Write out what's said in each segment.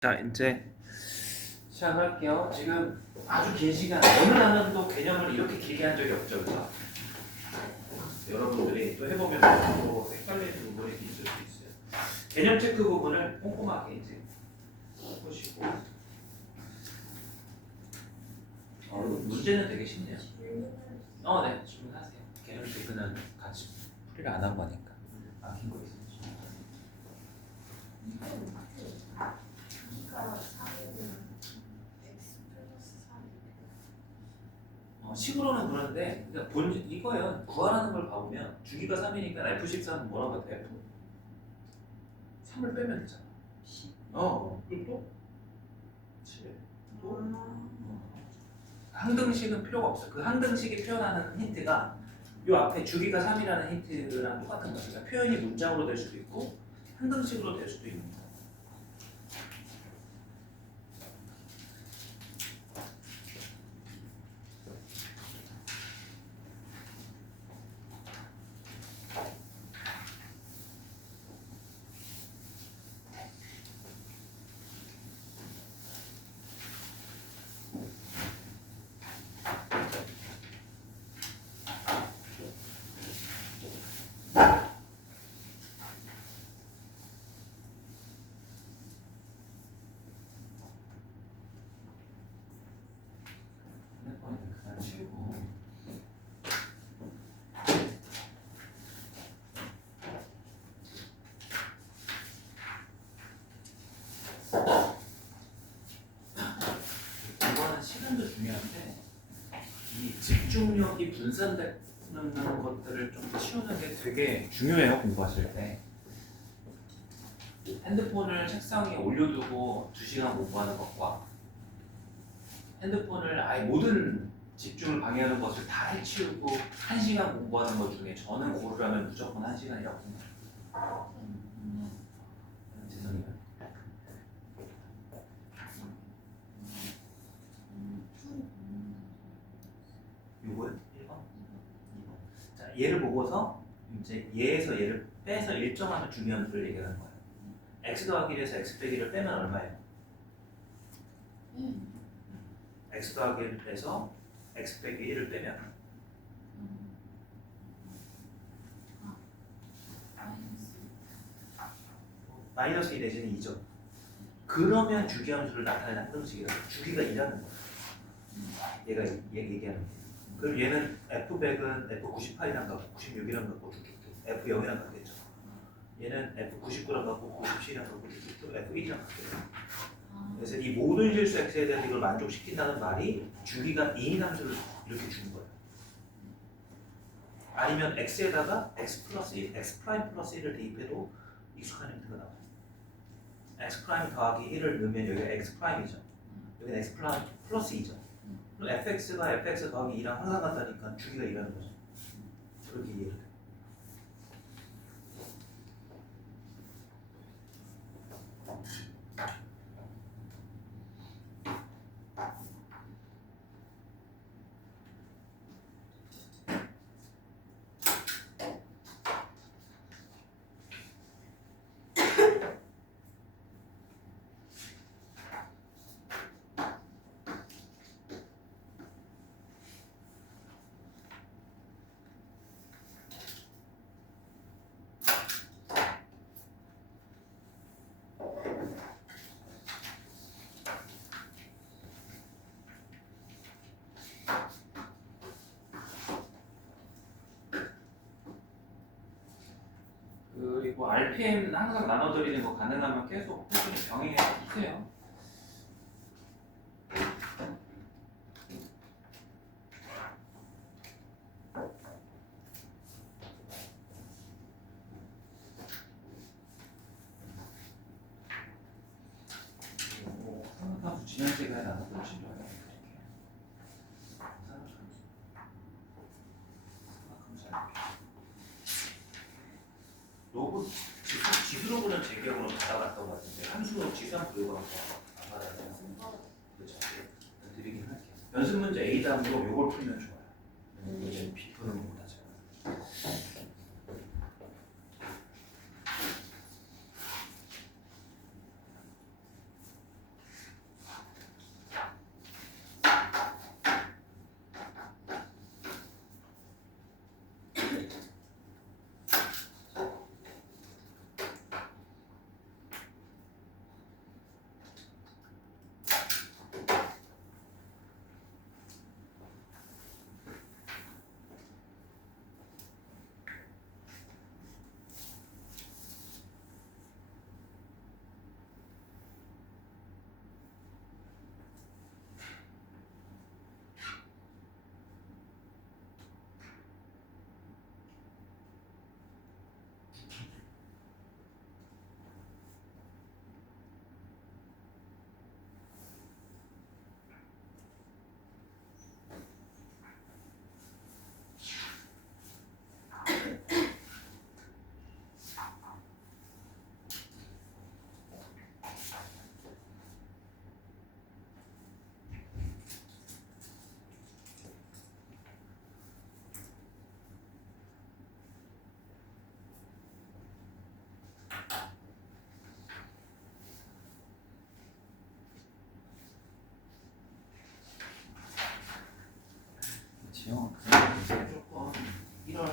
자, 이제 시작할게요. 지금 아주 긴 시간, 어느 단어도 개념을 이렇게 길게 한 적이 없죠, 그죠? 여러분들이 또 해보면 또 헷갈리는 부분이 있을 수 있어요. 개념 체크 부분을 꼼꼼하게 이제 보시고, 문제는 되게 쉽네요. 네, 질문하세요. 개념 체크는 같이 풀이를 안 한 거니까. 긴 거 있어요. 식으로는 그런데 그러니까 이거예요. 구하라는 걸 봐보면 주기가 3이니까 F14는 뭐라고 같아요? 3을 빼면 되잖아. 그리고 또 7. 또 항등식은 필요가 없어. 그 항등식이 표현하는 힌트가 요 앞에 주기가 3이라는 힌트랑 똑같은 거야. 그러니까 표현이 문장으로 될 수도 있고 항등식으로 될 수도 있는 거야. 이거는 시간도 중요한데 이 집중력이 분산되는 것들을 좀 치우는 게 되게 중요해요, 공부하실 때. 핸드폰을 책상 위에 올려두고 2시간 공부하는 것과 핸드폰을 아예 모든 집중을 방해하는 것을 다 해치우고 1시간 공부하는 것 중에 저는 고르라면 무조건 1시간이라고 생각해요. 죄송해요. 요거요? 1번? 2번. 자, 얘를 보고서 이제 얘에서 얘를 빼서 일정하면 중요한 수를 얘기하는 거예요. x 더하기 1에서 x 빼기 1을 빼면 얼마예요? x 더하기 1에서 x 빼기 1을 빼면 마이너스 2 내지는 2죠. 그러면 주기함수를 나타내는 항등식이라고. 주기가 2라는 거예요. 얘가 얘기하는 게. 그럼 얘는 f100은 f98이랑 같고 96이랑 같고 f0이랑 같겠죠. 얘는 f99랑 같고 97이랑 같고 f1이랑 같겠죠. 그래서 이 모든 실수 x에 대해서 이걸 만족시킨다는 말이 주기가 2인 함수를 이렇게 주는 거예요. 아니면 x에다가 x 플러스 1, x 프라임 플러스 1을 대입해도 익숙한 형태가 나와요. x 프라임 더하기 1을 넣으면 여기가 x 프라임이죠. 여기는 x 프라임 플러스 2죠. 그럼 fx가 fx 더하기 2랑 항상 같다니까 주기가 2라는 거죠. 그렇게 이해를 돼요. 그리고 RPM은 항상 나눠드리는 거 가능하면 계속 꾸준히 병행해서 주세요. 상담수 지난 시간에 나눠드리신 거예요. 로봇 지수로보는 제 기억으로 받아갔던 것 같은데 함수로 지수한 교육을 안 받아야 돼요. 그렇죠. 드리긴 할게요. 연습 문제 A 다음으로 요걸 풀면 좋아요. 이제 B 푸는 것보다 제가.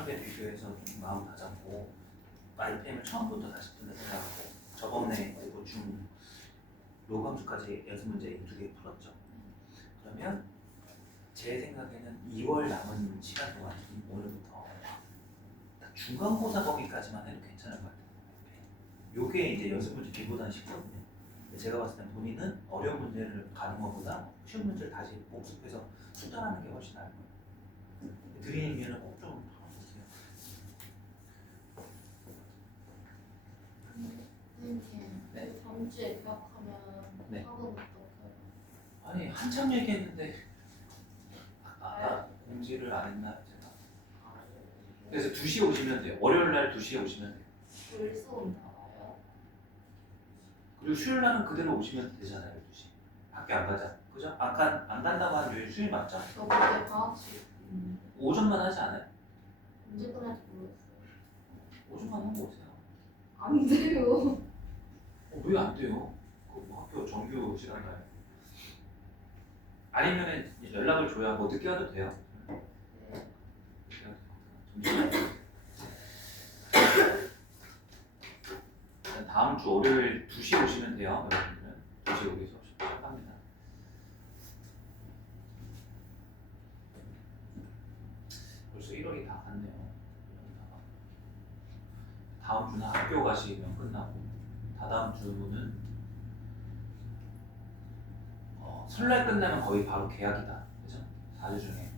작년에 비교해서 좀 마음 다잡고 RPM을 처음부터 다시 풀려 생각하고 저번에 보충 로감수까지 연습 문제 2개 풀었죠. 그러면 제 생각에는 2월 남은 시간 동안 오늘부터 딱 중간고사 범위까지만 해도 괜찮을 것 같아요. 요게 이제 연습 문제 B보다는 쉽거든요. 근데 제가 봤을 땐 본인은 어려운 문제를 가는 것보다 쉬운 문제를 다시 복습해서 수정하는 게 훨씬 나을 거예요. 드리는 이유는 꼭 좀 풀어보세요. 네. 다음 주에 개학하면 네. 학원 어떡해요? 아니 한참 얘기했는데 아까 공지를 안 했나 제가? 그래서 2시에 오시면 돼요. 월요일 날 2시에 오시면 돼요. 줄 수업 나와요? 그리고 수요일 날은 그대로 오시면 되잖아요. 12시. 밖에 안 가자. 그죠? 아까 안 간다고 한 요일 수요일 맞죠? 저 그때 방학식 오전만 하지 않아요? 언제 끝날지 모르겠어요. 오전만 하고 오세요. 안 돼요. 왜 안 돼요? 그 학교 정규 시간 나요. 아니면 연락을 줘야 뭐 늦게 와도 돼요. 네. 다음 주 월요일 2시에 오시면 돼요. 여러분들은 2시에 우리 수업 시작합니다. 벌써 1월이 다 갔네요. 다음 주는 학교 가시면 끝나고 다다음 주는 설날 끝나면 거의 바로 개학이다. 그죠? 4주 중에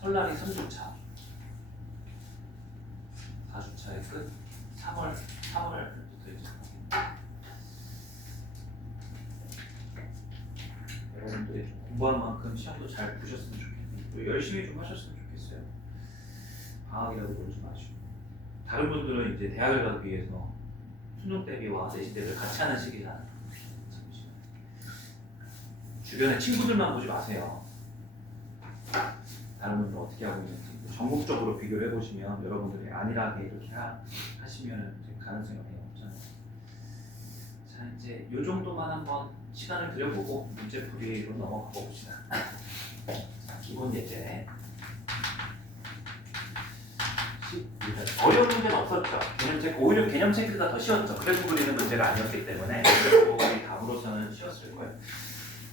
설날이 3주차 4주차의 끝 3월부터 이제 여러분들이 좀 공부한 만큼 시험도 잘 보셨으면 좋겠네요. 또 열심히 좀 하셨으면 좋겠어요. 방학이라고 그러지 마시고 다른 분들은 이제 대학을 가기 위해서 수능 대비와 내신 대비를 같이 하는 시기잖아요. 주변에 친구들만 보지 마세요. 다른 분들 어떻게 하고 있는지 전국적으로 비교를 해보시면 여러분들이 안일하게 이렇게 하시면 가능성이 많이 없잖아요. 자, 이제 이 정도만 한번 시간을 들여보고 문제풀이로 넘어가 봅시다. 자, 기본 예제. 어려운 문제는 없었죠. 개념책, 오히려 개념체크가 더 쉬웠죠. 그래프 그리는 문제가 아니었기 때문에 그래프 답으로서는 쉬웠을 거예요.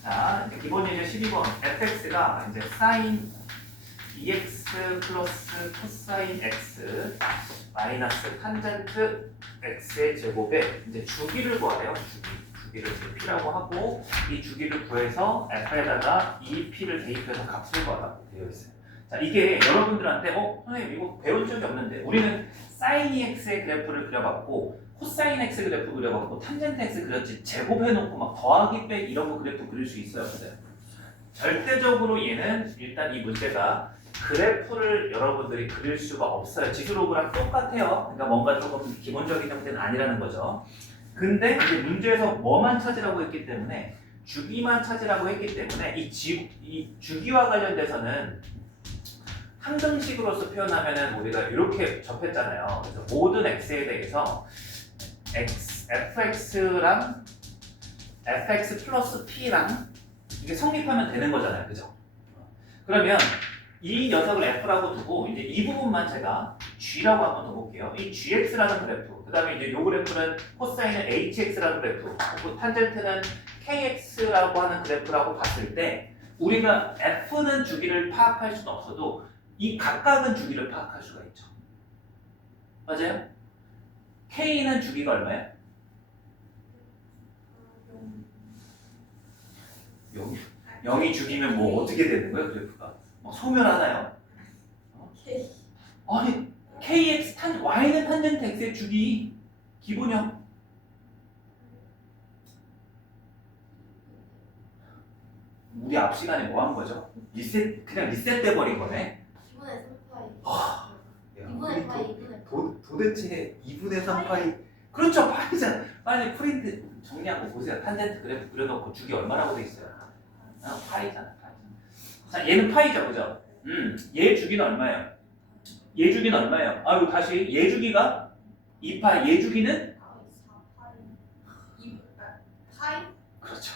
자, 이제 기본 예제 12번. fx가 이제 sin 2x 플러스 코사인 x 마이너스 탄젠트 x의 제곱에 이제 주기를 구하래요. 주기를 p라고 하고 이 주기를 구해서 f에다가 이 p를 대입해서 값을 구하라고 되어 있어요. 자, 이게 여러분들한테 선생님 이거 배운 적이 없는데 우리는 sin 2x의 그래프를 그려봤고 코사인 x 그래프 그려봤고 탄젠트 x 그렸지 제곱해놓고 막 더하기 빼기 이런 거 그래프 그릴 수 있어요 없어요? 절대적으로 얘는 일단 이 문제가 그래프를 여러분들이 그릴 수가 없어요. 지수로그랑 똑같아요. 그러니까 뭔가 조금 기본적인 형태는 아니라는 거죠. 근데 이제 문제에서 뭐만 찾으라고 했기 때문에 주기만 찾으라고 했기 때문에 이 주기와 관련돼서는 항정식으로서 표현하면은 우리가 이렇게 접했잖아요. 그래서 모든 x에 대해서 fx랑 fx 플러스 p랑 이게 성립하면 되는 거잖아요. 그죠? 그러면 이 녀석을 f라고 두고 이제 이 부분만 제가 g라고 한번 넣어볼게요. 이 gx라는 그래프, 그 다음에 이제 이 그래프는 코사인은 hx라는 그래프, 그리고 탄젠트는 kx라고 하는 그래프라고 봤을 때 우리가 f는 주기를 파악할 수는 없어도 이 각각은 주기를 파악할 수가 있죠. 맞아요? k는 주기가 얼마예요? 0이 주기면 뭐 어떻게 되는 거예요, 그래프가? 소멸하나요? 아니, kx y는 탄젠트 x의 주기 기본형. 우리 앞 시간에 뭐 한 거죠? 그냥 리셋돼 버린 거네. 2분의 3파이. 2분의 파이, 2분의 파이. 도대체 2분의 3파이. 그렇죠, 파이잖아. 빨리 프린트 정리하고 보세요. 탄젠트 그래프 그려놓고 주기 얼마라고 돼 있어요? 파이잖아, 파이잖아. 자, 얘는 파이죠, 그죠? 얘 주기는 얼마예요? 얘 주기는 얼마예요? 아유, 다시 얘 주기가 2파이, 얘 주기는? 4파이. 파이? 그렇죠.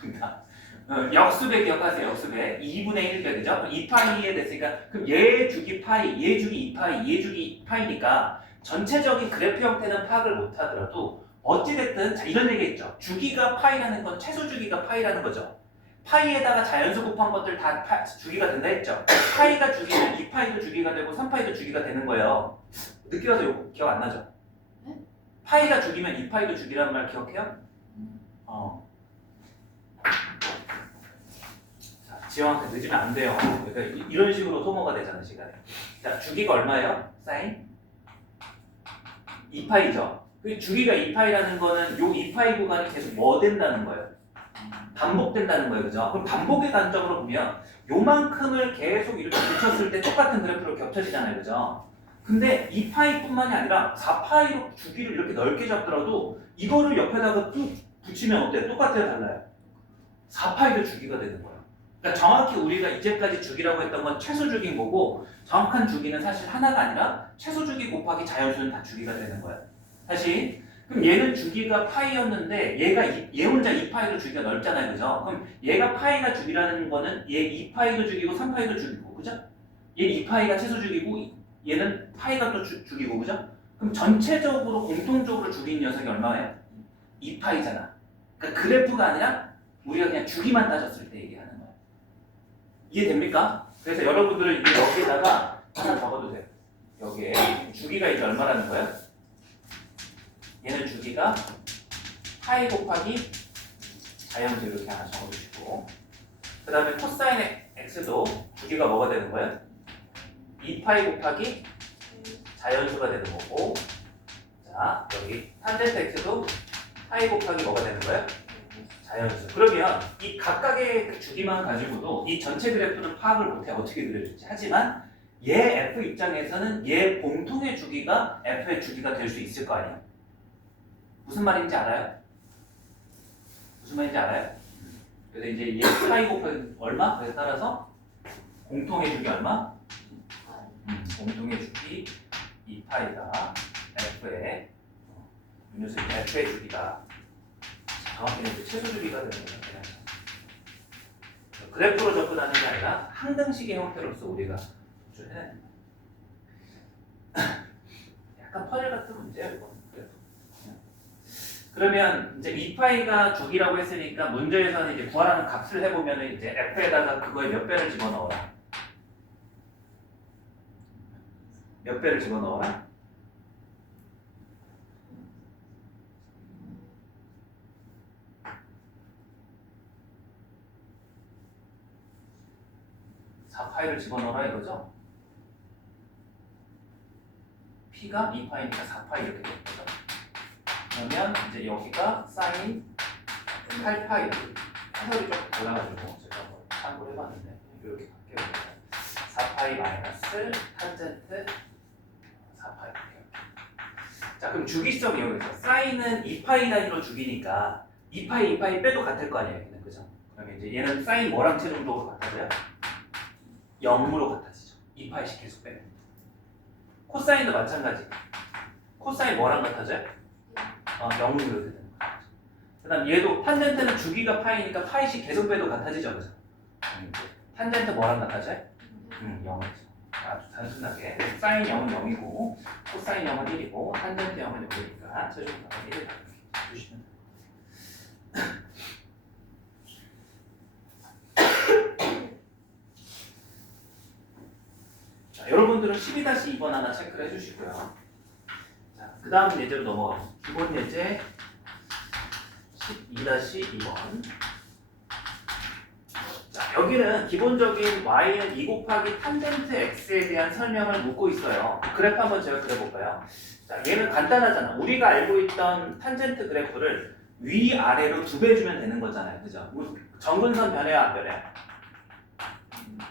정답. 역수배 기억하세요. 역수배 2분의 1배그죠? 2파이에 됐으니까 그럼 얘 주기 파이, 얘 주기 2파이, 얘 주기 파이니까 전체적인 그래프 형태는 파악을 못하더라도 어찌됐든 자, 이런 얘기했죠. 주기가 파이라는 건 최소 주기가 파이라는 거죠. 파이에다가 자연수 곱한 것들 다 주기가 된다 했죠. 파이가 주기면 2파이도 주기가 되고 3파이도 주기가 되는 거예요. 늦게 와서 이거 기억 안 나죠? 네? 파이가 주기면 2파이도 주기라는 말 기억해요? 자, 지영한테 늦으면 안 돼요. 그러니까 이런 식으로 소모가 되잖아, 시간에. 자, 주기가 얼마예요? 사인? 2파이죠. 그 주기가 2파이라는 거는 요 2파이 구간이 계속 뭐 된다는 거예요? 반복된다는 거예요. 그죠? 그럼 반복의 관점으로 보면 요만큼을 계속 이렇게 붙였을 때 똑같은 그래프로 겹쳐지잖아요. 그죠? 근데 2파이뿐만이 아니라 4파이로 주기를 이렇게 넓게 잡더라도 이거를 옆에다가 쭉 붙이면 어때요? 똑같아요? 달라요? 4파이도 주기가 되는 거예요. 그러니까 정확히 우리가 이제까지 주기라고 했던 건 최소 주기인 거고 정확한 주기는 사실 하나가 아니라 최소 주기 곱하기 자연수는 다 주기가 되는 거예요. 다시 그럼 얘는 주기가 파이였는데 얘 혼자 2파이도 주기가 넓잖아요. 그죠? 그럼 얘가 파이가 주기라는 거는 얘 2파이도 주기고 3파이도 주기고 그죠? 얘 2파이가 최소 주기고 얘는 파이가 또 주기고 그죠? 그럼 전체적으로 공통적으로 주기인 녀석이 얼마예요? 2파이잖아. 그러니까 그래프가 아니라 우리가 그냥 주기만 따졌을 때 얘기하는 거예요. 이해됩니까? 그래서 여러분들은 이제 여기에다가 하나 적어도 돼요. 여기에 주기가 이제 얼마라는 거예요? 얘는 주기가 파이 곱하기 자연수 이렇게 하나 적어주시고 그 다음에 코사인 x도 주기가 뭐가 되는 거예요? 2파이 곱하기 자연수가 되는 거고 자 여기 탄젠트 x도 파이 곱하기 뭐가 되는 거예요? 자연수. 그러면 이 각각의 그 주기만 가지고도 이 전체 그래프는 파악을 못해 어떻게 그려질지 하지만 얘 f 입장에서는 얘 공통의 주기가 f의 주기가 될 수 있을 거 아니에요? 무슨 말인지 알아요? 무슨 말인지 알아요? 그래서 이제 얘 파이 곱하기 얼마? 그에 따라서 공통의 주기 얼마? 공통의 주기 2파이가 f의 음료수 f의 주기다. 정확히는 이제 최소 주기가 되는 거죠. 그래프로 접근하는 게 아니라 항등식의 형태로서 우리가 해내는 약간 퍼즐 같은 문제예요, 이거. 그러면 이제 2파이가 주기라고 했으니까 문제에서는 이제 구하라는 값을 해보면 이제 f에다가 그거에 몇 배를 집어넣어라. 몇 배를 집어넣어라? 파이를 집어넣어라 이거죠? P가 2파이니까 4파이 이렇게 되는 거죠. 그러면 이제 여기가 사인 8파이 해설이 좀 달라가지고 제가 한번 참고를 해봤는데 이렇게 바뀌어요. 4파이 마이너스 탄젠트 4파이 이렇게. 자 그럼 주기성이 여기서 사인은 2파이 단위로 주기니까 2파이 빼도 같을 거 아니에요. 여기는 그죠? 그러면 이제 얘는 사인 뭐랑 최종적으로 같아져요? 0으로 같아지죠. 2파이씩 계속 빼면. 코사인도 마찬가지. 코사인 뭐랑 같아져요? 0으로 되는 거죠. 그 다음 얘도 탄젠트는 주기가 파이니까 파이씩 계속 빼도 같아지죠. 그죠? 탄젠트 뭐랑 같아져요? 0이죠. 아주 단순하게 사인 0은 0이고 코사인 0은 1이고 탄젠트 0은 0이니까 최종적으로 1을 주시면 돼요. 여러분들은 12-2번 하나 체크를 해주시고요. 자, 그 다음 예제로 넘어가죠. 기본 예제 12-2번. 자, 여기는 기본적인 y는 2 곱하기 탄젠트 x에 대한 설명을 묻고 있어요. 그래프 한번 제가 그려볼까요? 자, 얘는 간단하잖아. 우리가 알고 있던 탄젠트 그래프를 위아래로 2배 주면 되는 거잖아요. 그죠? 정근선 변해요, 안 변해요?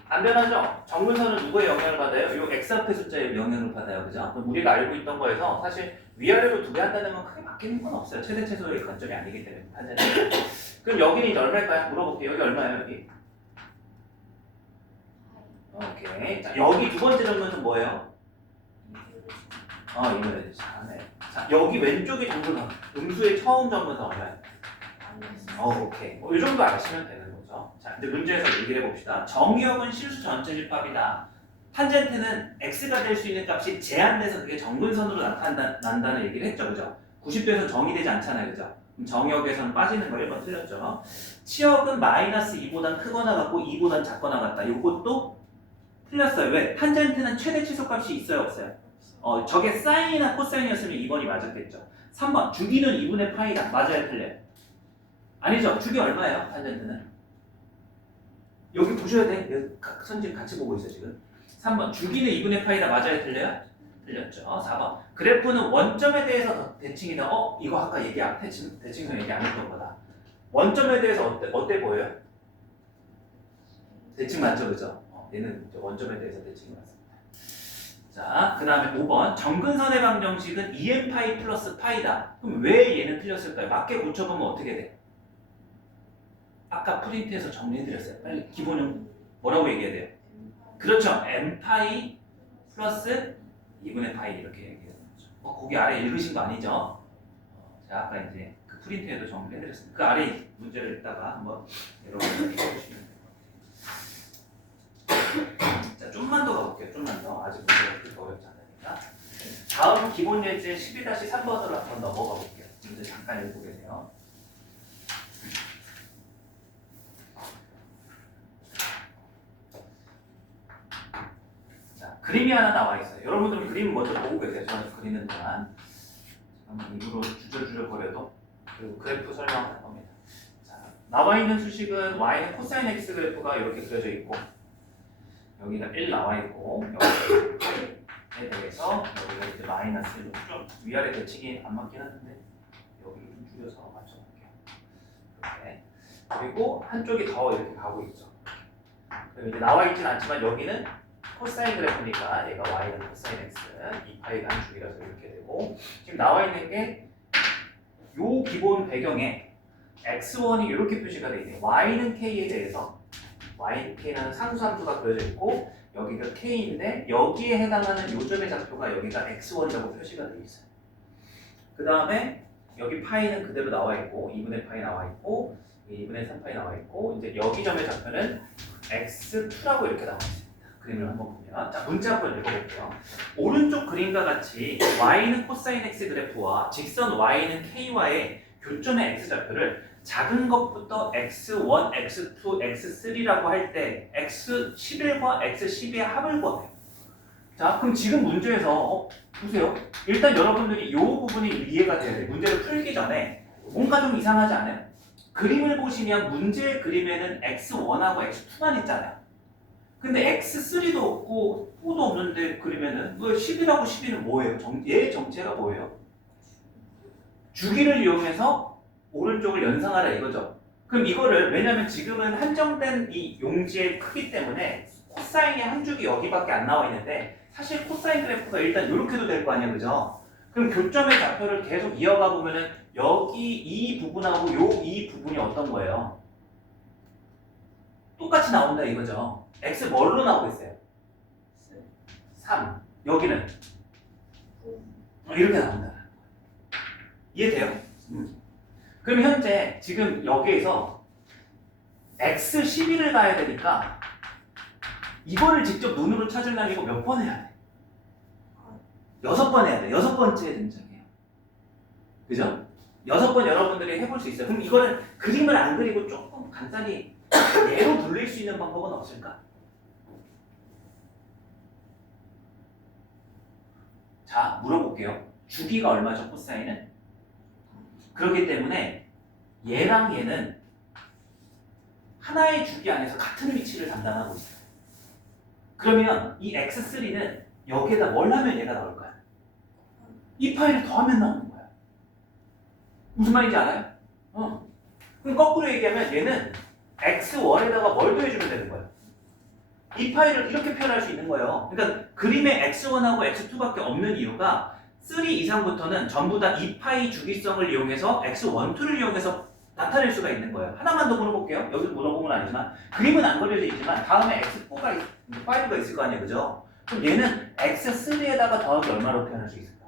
안 변하죠? 정근선은 누구의 영향을 받아요? 이 x 앞에 숫자의 영향을 받아요. 그죠? 그럼 우리가 알고 있던 거에서 사실 위아래로 2배 한다는 건 크게 바뀌는 건 없어요. 최대 최소의 관점이 아니기 때문에. 그럼 여기는 이제 얼마일까요? 물어볼게요. 여기 얼마예요? 여기? 오케이. 자, 여기 두 번째 정근선 뭐예요? 이거는 잘하네. 자, 여기 왼쪽에 정근선. 음수의 처음 정근선 얼마예요? 오케이. 이 정도 아시면 되는 거죠. 자, 이제 문제에서 얘기를 해봅시다. 정의역은 실수 전체 집합이다. 탄젠트는 x가 될 수 있는 값이 제한돼서 그게 정근선으로 나타난다는 얘기를 했죠, 그죠? 90도에서 정의되지 않잖아요, 그죠? 그럼 정의역에서는 빠지는 거 1번 틀렸죠. 치역은 마이너스 2보단 크거나 같고 2보단 작거나 같다. 이것도 틀렸어요. 왜? 탄젠트는 최대 치소값이 있어요, 없어요? 저게 사인이나 코사인이었으면 2번이 맞았겠죠. 3번 주기는 2분의 파이다. 맞아요, 틀려요? 아니죠. 주기 얼마예요, 탄젠트는? 여기 보셔야 돼. 여기 선지 같이 보고 있어 지금. 3번 주기는 2분의 파이다. 맞아요, 틀려요? 틀렸죠. 4번 그래프는 원점에 대해서 대칭이다. 이거 아까 대칭선 얘기 안 했던 거다. 원점에 대해서 어때 보여요? 대칭 맞죠, 그죠? 얘는 원점에 대해서 대칭이 맞습니다. 자, 그 다음에 5번 정근선의 방정식은 2n파이 플러스 파이다. 그럼 왜 얘는 틀렸을까요? 맞게 고쳐보면 어떻게 돼? 아까 프린트해서 정리해드렸어요. 빨리 기본은 뭐라고 얘기해야 돼요? 그렇죠. n파이 플러스 2분의 파이 이렇게 얘기하는 거죠. 거기 아래 읽으신 거 아니죠? 제가 아까 이제 그 프린트에도 정리해드렸습니다. 그 아래 문제를 읽다가 한번 여러분들 읽어보시면 돼요. 자, 좀만 더 가볼게요. 좀만 더. 아직 문제가 그렇게 어렵지 않으니까. 다음 기본 예제 12-3번으로 한번 넘어가 볼게요. 문제 잠깐 읽고 계세요. 자, 그림이 하나 나와 있어요. 여러분들은 그림 먼저 보고 계세요. 저는 그리는 동안. 한번 입으로 주저주저 거려도 그리고 그래프 설명할 겁니다. 자, 나와 있는 수식은 y는 코사인 x 그래프가 이렇게 그려져 있고 여기가 1 나와 있고 여기에 대해서 여기가 이제 마이너스 1로 좀 위아래 대칭이 안 맞긴 하는데 여기를 좀 줄여서 맞춰볼게요. 이렇게. 그리고 한쪽이 더 이렇게 가고 있죠. 그리고 이제 나와 있진 않지만 여기는 코사인 그래프니까 얘가 y는 코사인 x, 2파이가 한 줄이라서 이렇게 되고 지금 나와 있는 게 요 기본 배경에 x1이 이렇게 표시가 되어 있네요. y는 k에 대해서 y는 k라는 상수함수가 그려져 있고 여기가 k인데 여기에 해당하는 요점의 좌표가 여기가 x1이라고 표시가 되어 있어요. 그 다음에 여기 파이는 그대로 나와 있고 2분의 파이 나와 있고 2분의 3파이 나와 있고 이제 여기 점의 좌표는 x2라고 이렇게 나와 있습니다. 그림을 한번 보면 자 문제 한번 읽어볼게요. 오른쪽 그림과 같이 y는 코사인 x 그래프와 직선 y는 ky와의 교점의 x좌표를 작은 것부터 x1, x2, x3라고 할 때 x11과 x12의 합을 구하래요. 자 그럼 지금 문제에서 보세요. 일단 여러분들이 이 부분이 이해가 돼야 돼요. 문제를 풀기 전에 뭔가 좀 이상하지 않아요? 그림을 보시면 문제의 그림에는 x1하고 x2만 있잖아요. 근데 x3도 없고 4도 없는데 그림에는 11하고 12는 뭐예요? 얘의 정체가 뭐예요? 주기를 이용해서 오른쪽을 연상하라 이거죠. 그럼 이거를 왜냐면 지금은 한정된 이 용지의 크기 때문에 코사인이 한 줄이 여기밖에 안 나와 있는데 사실 코사인 그래프가 일단 이렇게도 될 거 아니에요, 그죠? 그럼 교점의 좌표를 계속 이어가 보면은 여기 이 부분하고 이 부분이 어떤 거예요? 똑같이 나온다 이거죠. x 뭘로 나오고 있어요? 3. 여기는 이렇게 나온다. 이해돼요? 그럼 현재 지금 여기에서 x12를 가야 되니까 이거를 직접 눈으로 찾으려면 이거 몇 번 해야 돼? 6번 해야 돼. 6번째 등장이에요. 그죠? 6번 여러분들이 해볼 수 있어요. 그럼 이거는 그림을 안 그리고 조금 간단히 예로 돌릴 수 있는 방법은 없을까? 자, 물어볼게요. 주기가 얼마죠, 코사인은? 그렇기 때문에 얘랑 얘는 하나의 주기 안에서 같은 위치를 담당하고 있어요. 그러면 이 x3는 여기에다 뭘 하면 얘가 나올 거야? 이 파일을 더하면 나오는 거야. 무슨 말인지 알아요? 그럼 거꾸로 얘기하면 얘는 x1에다가 뭘 더해주면 되는 거예요? 이 파일을 이렇게 표현할 수 있는 거예요. 그러니까 그림에 x1하고 x2밖에 없는 이유가 3 이상부터는 전부 다 2파이 주기성을 이용해서 x1, 2를 이용해서 나타낼 수가 있는 거예요. 하나만 더 물어볼게요. 여기서 물어보면 아니지만 그림은 안 그려져 있지만 다음에 x4가 5가 있을 거 아니에요, 그죠? 그럼 얘는 x3에다가 더하기 얼마로 표현할 수 있을까?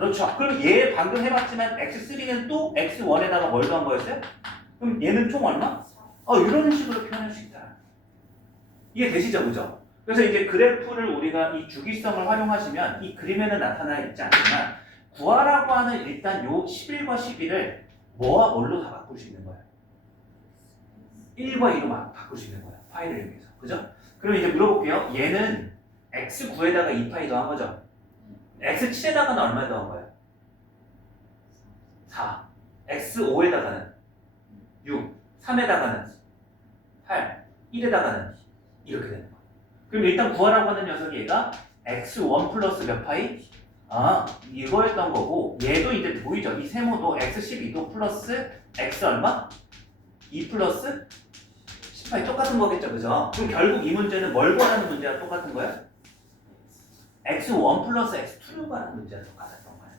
그렇죠. 그럼 얘 방금 해봤지만 x3는 또 x1에다가 뭘 더한 거였어요? 그럼 얘는 총 얼마? 이런 식으로 표현할 수 있다. 이해되시죠? 그죠? 그래서 이제 그래프를 우리가 이 주기성을 활용하시면 이 그림에는 나타나 있지 않지만 구하라고 하는 일단 요 11과 12를 뭐와 뭘로 다 바꿀 수 있는 거예요? 1과 2로 막 바꿀 수 있는 거예요. 파이를 이용해서. 그죠? 그럼 이제 물어볼게요. 얘는 x9에다가 2파이 더한 거죠? x7에다가는 얼마 더한 거예요? 4. x5에다가는 6. 3에다가는 8. 1에다가는 이렇게 되는 거예요. 그럼 일단 구하라고 하는 녀석이 얘가 x1 플러스 몇 파이? 이거였던 거고 얘도 이제 보이죠? 이 세모도 x12도 플러스 x 얼마? 2 플러스 10파이 똑같은 거겠죠, 그죠? 그럼 결국 이 문제는 뭘 구하라는 문제와 똑같은 거예요? x1 플러스 x2를 구하는 문제와 똑같았던 거예요.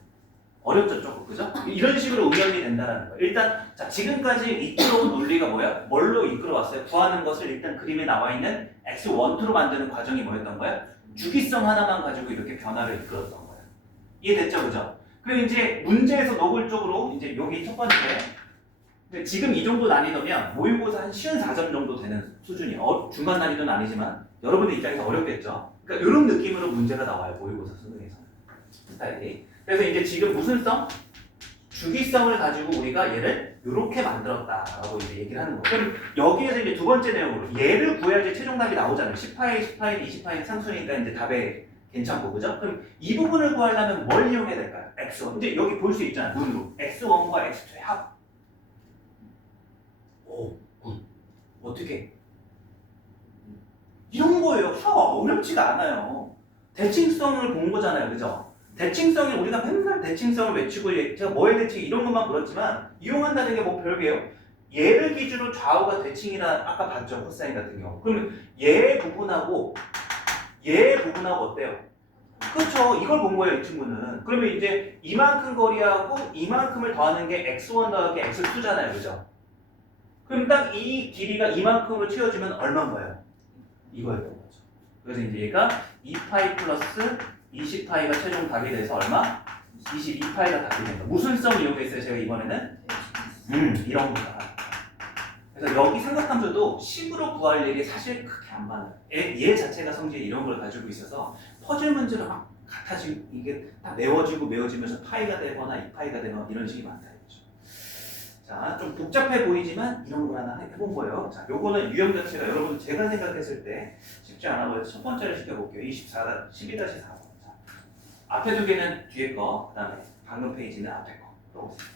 어렵죠, 조금, 그죠? 이런 식으로 응용이 된다는 거예요. 일단 자 지금까지 이끌어온 논리가 뭐야? 뭘로 이끌어왔어요? 구하는 것을 일단 그림에 나와 있는 x12로 만드는 과정이 뭐였던 거예요? 주기성 하나만 가지고 이렇게 변화를 이끌었던 거예요. 이해됐죠, 그죠? 그리고 이제 문제에서 노골적으로 이제 여기 첫 번째 지금 이 정도 난이도면 모의고사 한 54점 정도 되는 수준이에요. 중간 난이도는 아니지만 여러분들 입장에서 어렵겠죠. 그러니까 이런 느낌으로 문제가 나와요. 모의고사 수능에서는 스타일이. 그래서 이제 지금 무슨 성? 주기성을 가지고 우리가 얘를 이렇게 만들었다라고 이제 얘기를 하는 거예요. 그럼 여기에서 이제 두 번째 내용으로 얘를 구해야지 최종답이 나오잖아요. 10파이, 10파이, 20파이 상수니까 이제 답에 괜찮고, 그죠? 그럼 이 부분을 구하려면 뭘 이용해야 될까요? x1. 이제 여기 볼 수 있잖아요. 문으로. x1과 x2의 합. 오, 굿. 어떻게? 이런 거예요. 어렵지가 않아요. 대칭성을 본 거잖아요. 그죠? 대칭성이 우리가 맨날 대칭성을 외치고 제가 뭐의 대칭 이런 것만 물었지만 이용한다는 게 뭐 별게요. 얘를 기준으로 좌우가 대칭이라 아까 봤죠. 코사인 같은 경우. 그러면 얘 부분하고 어때요? 그렇죠. 이걸 본 거예요. 이 친구는. 그러면 이제 이만큼 거리하고 이만큼을 더하는 게 x1 더하기 x2잖아요. 그죠? 그럼 딱 이 길이가 이만큼으로 채워지면 얼마인 거예요? 이거였던 거죠. 그래서 이제 얘가 2파이 플러스 20파이가 최종 답이 돼서 얼마? 22파이가 답이 된다. 무슨 성 이용했어요? 제가 이번에는? 이런 거다. 그래서 여기 삼각함수도 식으로 구할 일이 사실 크게 안 많아요. 얘 자체가 성질이 이런 걸 가지고 있어서 퍼즐 문제로 막 같아지고 이게 다 메워지면서 파이가 되거나 2파이가 되거나 이런 식이 많다. 자, 좀 복잡해 보이지만 이런 걸 하나 해본 거예요. 자, 요거는 유형 자체가 여러분 제가 생각했을 때 쉽지 않아 보여서 첫 번째를 시켜볼게요. 12-4번. 자, 앞에 두 개는 뒤에 거, 그 다음에 방금 페이지는 앞에 거. 풀어보세요.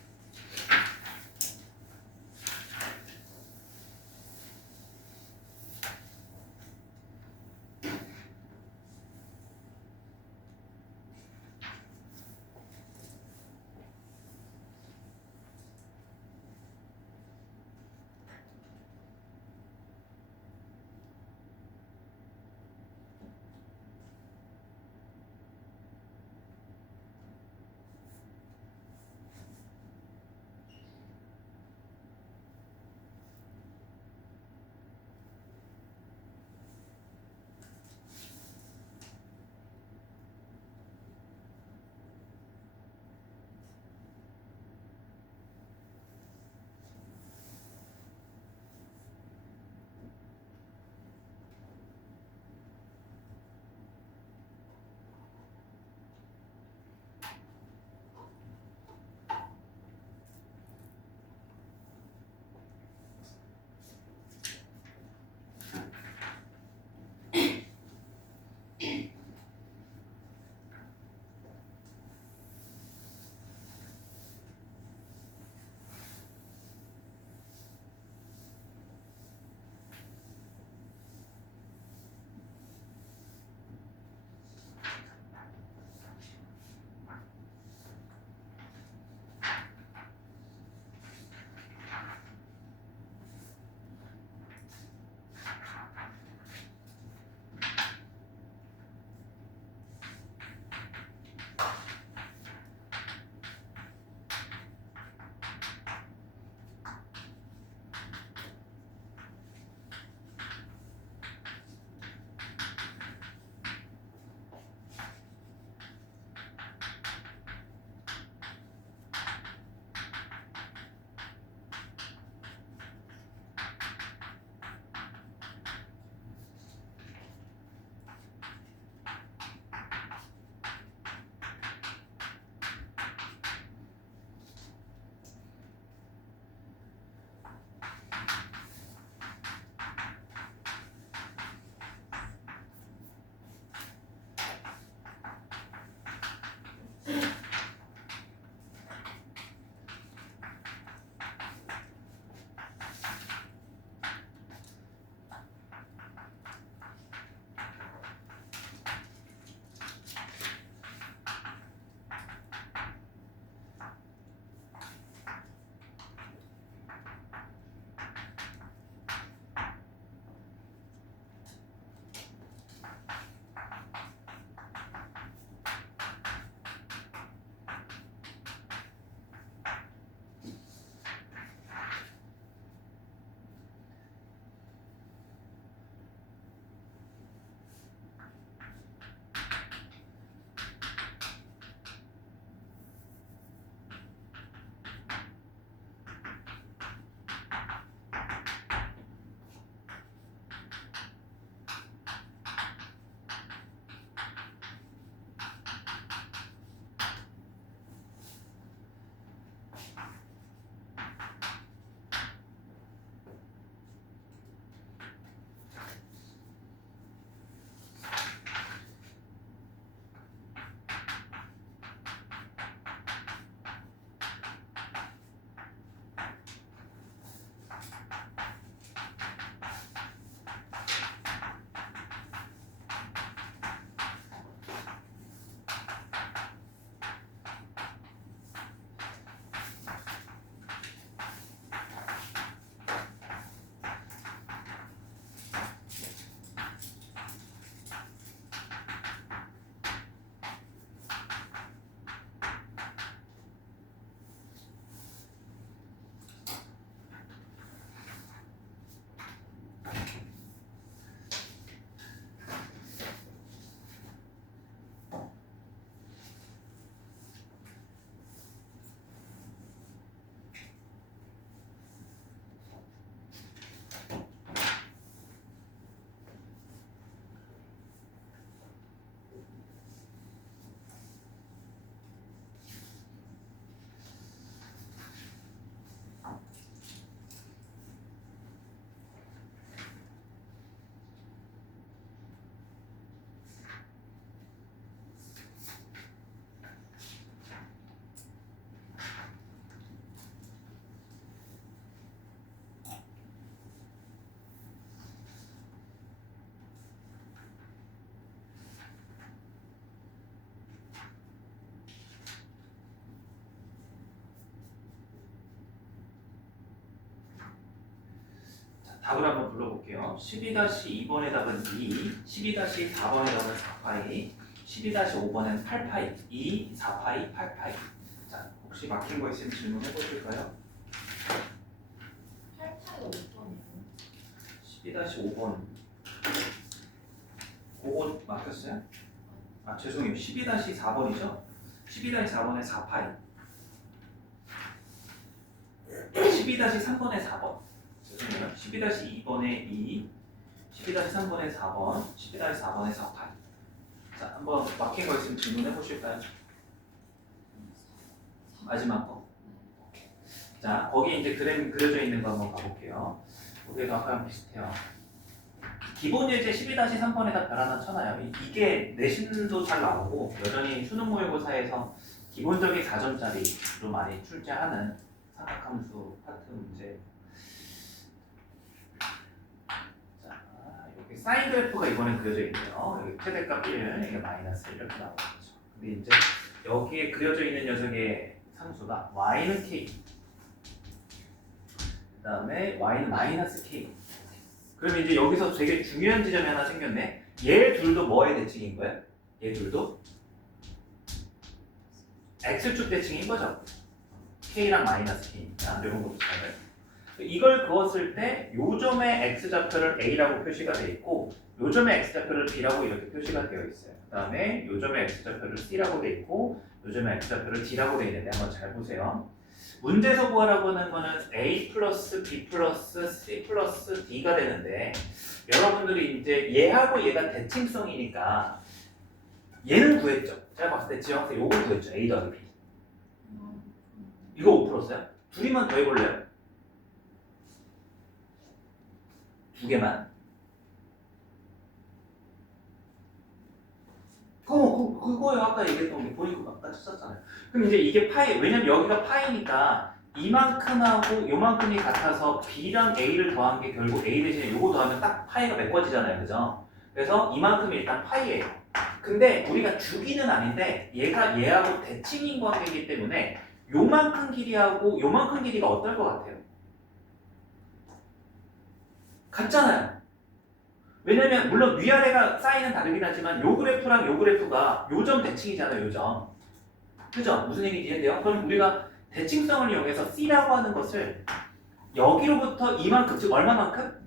답을 한번 불러볼게요. 12-2번의 답은 2, 12-4번의 답은 4파이, 12-5번은 8파이, 2, 4파이, 8파이. 자, 혹시 막힌 거 있으면 질문해 보실까요? 8파이가 5번이에요. 12-5번. 그거 막혔어요? 아, 죄송해요. 12-4번이죠? 12-4번에 4파이. 12-3번에 4번. 죄송해요. 12-2번에 2, 12-3번에 4번, 12-4번에 4파이. 자, 한번 막힌 거 있으면 질문해 보실까요? 마지막 거. 자, 거기 이제 그림 그려져 있는 거 한번 봐볼게요. 거기도 아까랑 비슷해요. 기본 예제 12-3번에다 별 하나 쳐놔요. 이게 내신도 잘 나오고 여전히 수능 모의고사에서 기본적인 4점짜리로 많이 출제하는 삼각함수 파트 문제. 자, 여기 사인 그래프가 이번에 그려져 있네요. 여기 최대값 1, 이게 마이너스 1 이렇게 나오는 거죠. 근데 이제 여기에 그려져 있는 녀석의 상수가 y는 k, 그 다음에 y는 마이너스 k. 그러면 이제 여기서 되게 중요한 지점이 하나 생겼네. 얘 둘도 뭐의 대칭인 거야? 얘 둘도 x축 대칭인 거죠. k랑 마이너스 k니까 이런 것도 잘 봐요. 이걸 그었을 때 요점의 x좌표를 a라고 표시가 되어 있고 요점의 x좌표를 b라고 이렇게 표시가 되어 있어요. 그 다음에 요점의 x좌표를 c라고 되어 있고 요점의 x좌표를 d라고 되어 있는데 한번 잘 보세요. 문제에서 구하라고 하는 거는 a 플러스 b 플러스 c 플러스 d가 되는데 여러분들이 이제 얘하고 얘가 대칭성이니까 얘는 구했죠. 제가 봤을 때 지정학생 요걸 구했죠. a 더하기 b. 이거 5 풀었어요? 둘이만 더 해볼래요? 두 개만? 그거요. 아까 얘기했던 게 보이고 아까 썼잖아요. 그럼 이제 이게 파이, 왜냐면 여기가 파이니까 이만큼하고 요만큼이 같아서 b랑 a를 더한 게 결국 a 대신에 요거 더하면 딱 파이가 메꿔지잖아요. 그죠? 그래서 이만큼이 일단 파이예요. 근데 우리가 주기는 아닌데 얘가 얘하고 대칭인 관계이기 때문에 요만큼 길이하고 요만큼 길이가 어떨 것 같아요? 같잖아요. 왜냐면 물론 위아래가 사인은 다르긴 하지만 요 그래프랑 요 그래프가 요점 대칭이잖아요. 요점. 그죠? 무슨 얘기인지 이해돼요? 그럼 우리가 대칭성을 이용해서 C라고 하는 것을 여기로부터 이만큼, 즉 얼마만큼?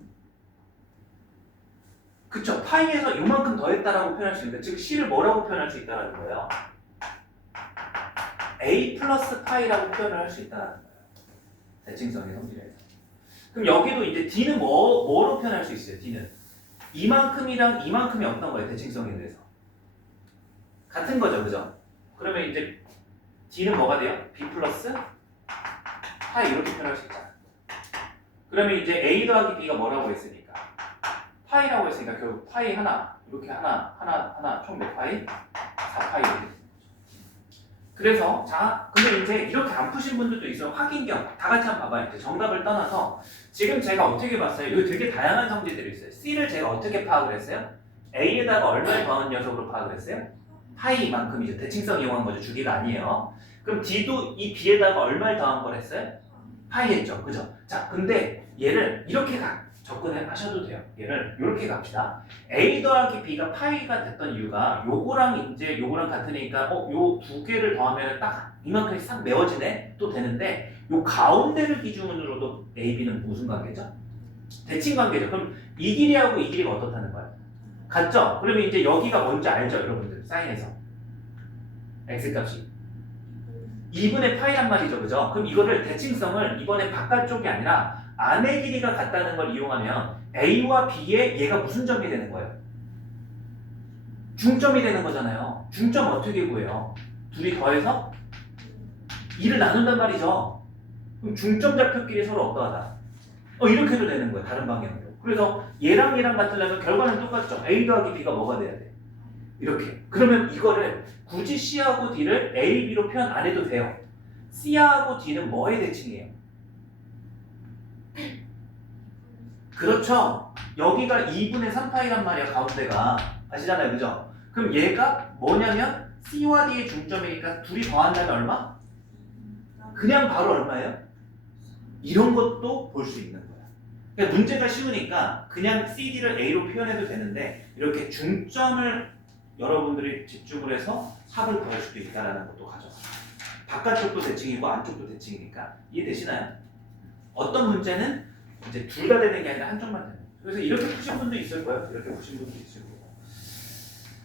그쵸? 파이에서 요만큼 더했다라고 표현할 수 있는데 즉 C를 뭐라고 표현할 수 있다는 거예요? A 플러스 파이라고 표현을 할 수 있다는 거예요. 대칭성의 성질에서. 그럼 여기도 이제 D는 뭐로 표현할 수 있어요? D는 이만큼이랑 이만큼이 어떤 거예요? 대칭성에 대해서 같은 거죠, 그죠? 그러면 이제 D는 뭐가 돼요? B 플러스 파이 이렇게 표현할 수 있잖아요. 그러면 이제 A 더하기 B가 뭐라고 했으니까 파이라고 했으니까 결국 파이 하나 이렇게 하나 총 몇 파이? 4파이 이렇게. 그래서 자, 근데 이제 이렇게 안 푸신 분들도 있어요. 확인경 다 같이 한번 봐봐요. 이제 정답을 떠나서 지금 제가 어떻게 봤어요? 여기 되게 다양한 성질들이 있어요. C를 제가 어떻게 파악을 했어요? A에다가 얼마를 더한 녀석으로 파악을 했어요? 파이만큼이죠. 대칭성 이용한 거죠. 주기가 아니에요. 그럼 D도 이 B에다가 얼마를 더한 걸 했어요? 파이 했죠. 그죠? 자, 근데 얘를 이렇게 접근하셔도 돼요. 얘를 이렇게 갑시다. A 더하기 B가 파이가 됐던 이유가 요거랑 이제 요거랑 같으니까 요 두 개를 더하면 딱 이만큼이 싹 메워지네? 또 되는데 요 가운데를 기준으로도 A, B는 무슨 관계죠? 대칭 관계죠. 그럼 이 길이하고 이 길이가 어떻다는 거예요? 같죠? 그러면 이제 여기가 뭔지 알죠? 여러분들 사인에서 X값이 2분의 파이란 말이죠. 그죠? 그럼 이거를 대칭성을 이번에 바깥쪽이 아니라 안의 길이가 같다는 걸 이용하면 A와 B의 얘가 무슨 점이 되는 거예요? 중점이 되는 거잖아요. 중점 어떻게 구해요? 둘이 더해서 2를 나눈단 말이죠. 그럼 중점 좌표끼리 서로 어떠하다? 이렇게 해도 되는 거예요. 다른 방향으로. 그래서 얘랑 얘랑 같으려면 결과는 똑같죠. A 더하기 B가 뭐가 돼야 돼? 이렇게. 그러면 이거를 굳이 C하고 D를 A, B로 표현 안 해도 돼요. C하고 D는 뭐의 대칭이에요? 그렇죠. 여기가 2분의 3파이란 말이야. 가운데가. 아시잖아요. 그죠? 그럼 얘가 뭐냐면 C와 D의 중점이니까 둘이 더한다면 얼마? 그냥 바로 얼마예요? 이런 것도 볼 수 있는 거야. 그러니까 문제가 쉬우니까 그냥 CD를 A로 표현해도 되는데 이렇게 중점을 여러분들이 집중을 해서 합을 구할 수도 있다는 것도 가져가요. 바깥쪽도 대칭이고 안쪽도 대칭이니까 이해되시나요? 어떤 문제는 이제 둘 다 되는 게 아니라 한쪽만 되는 거예요. 그래서 이렇게 푸신 분도 있을 거예요. 이렇게 푸신 분도 있을 거고.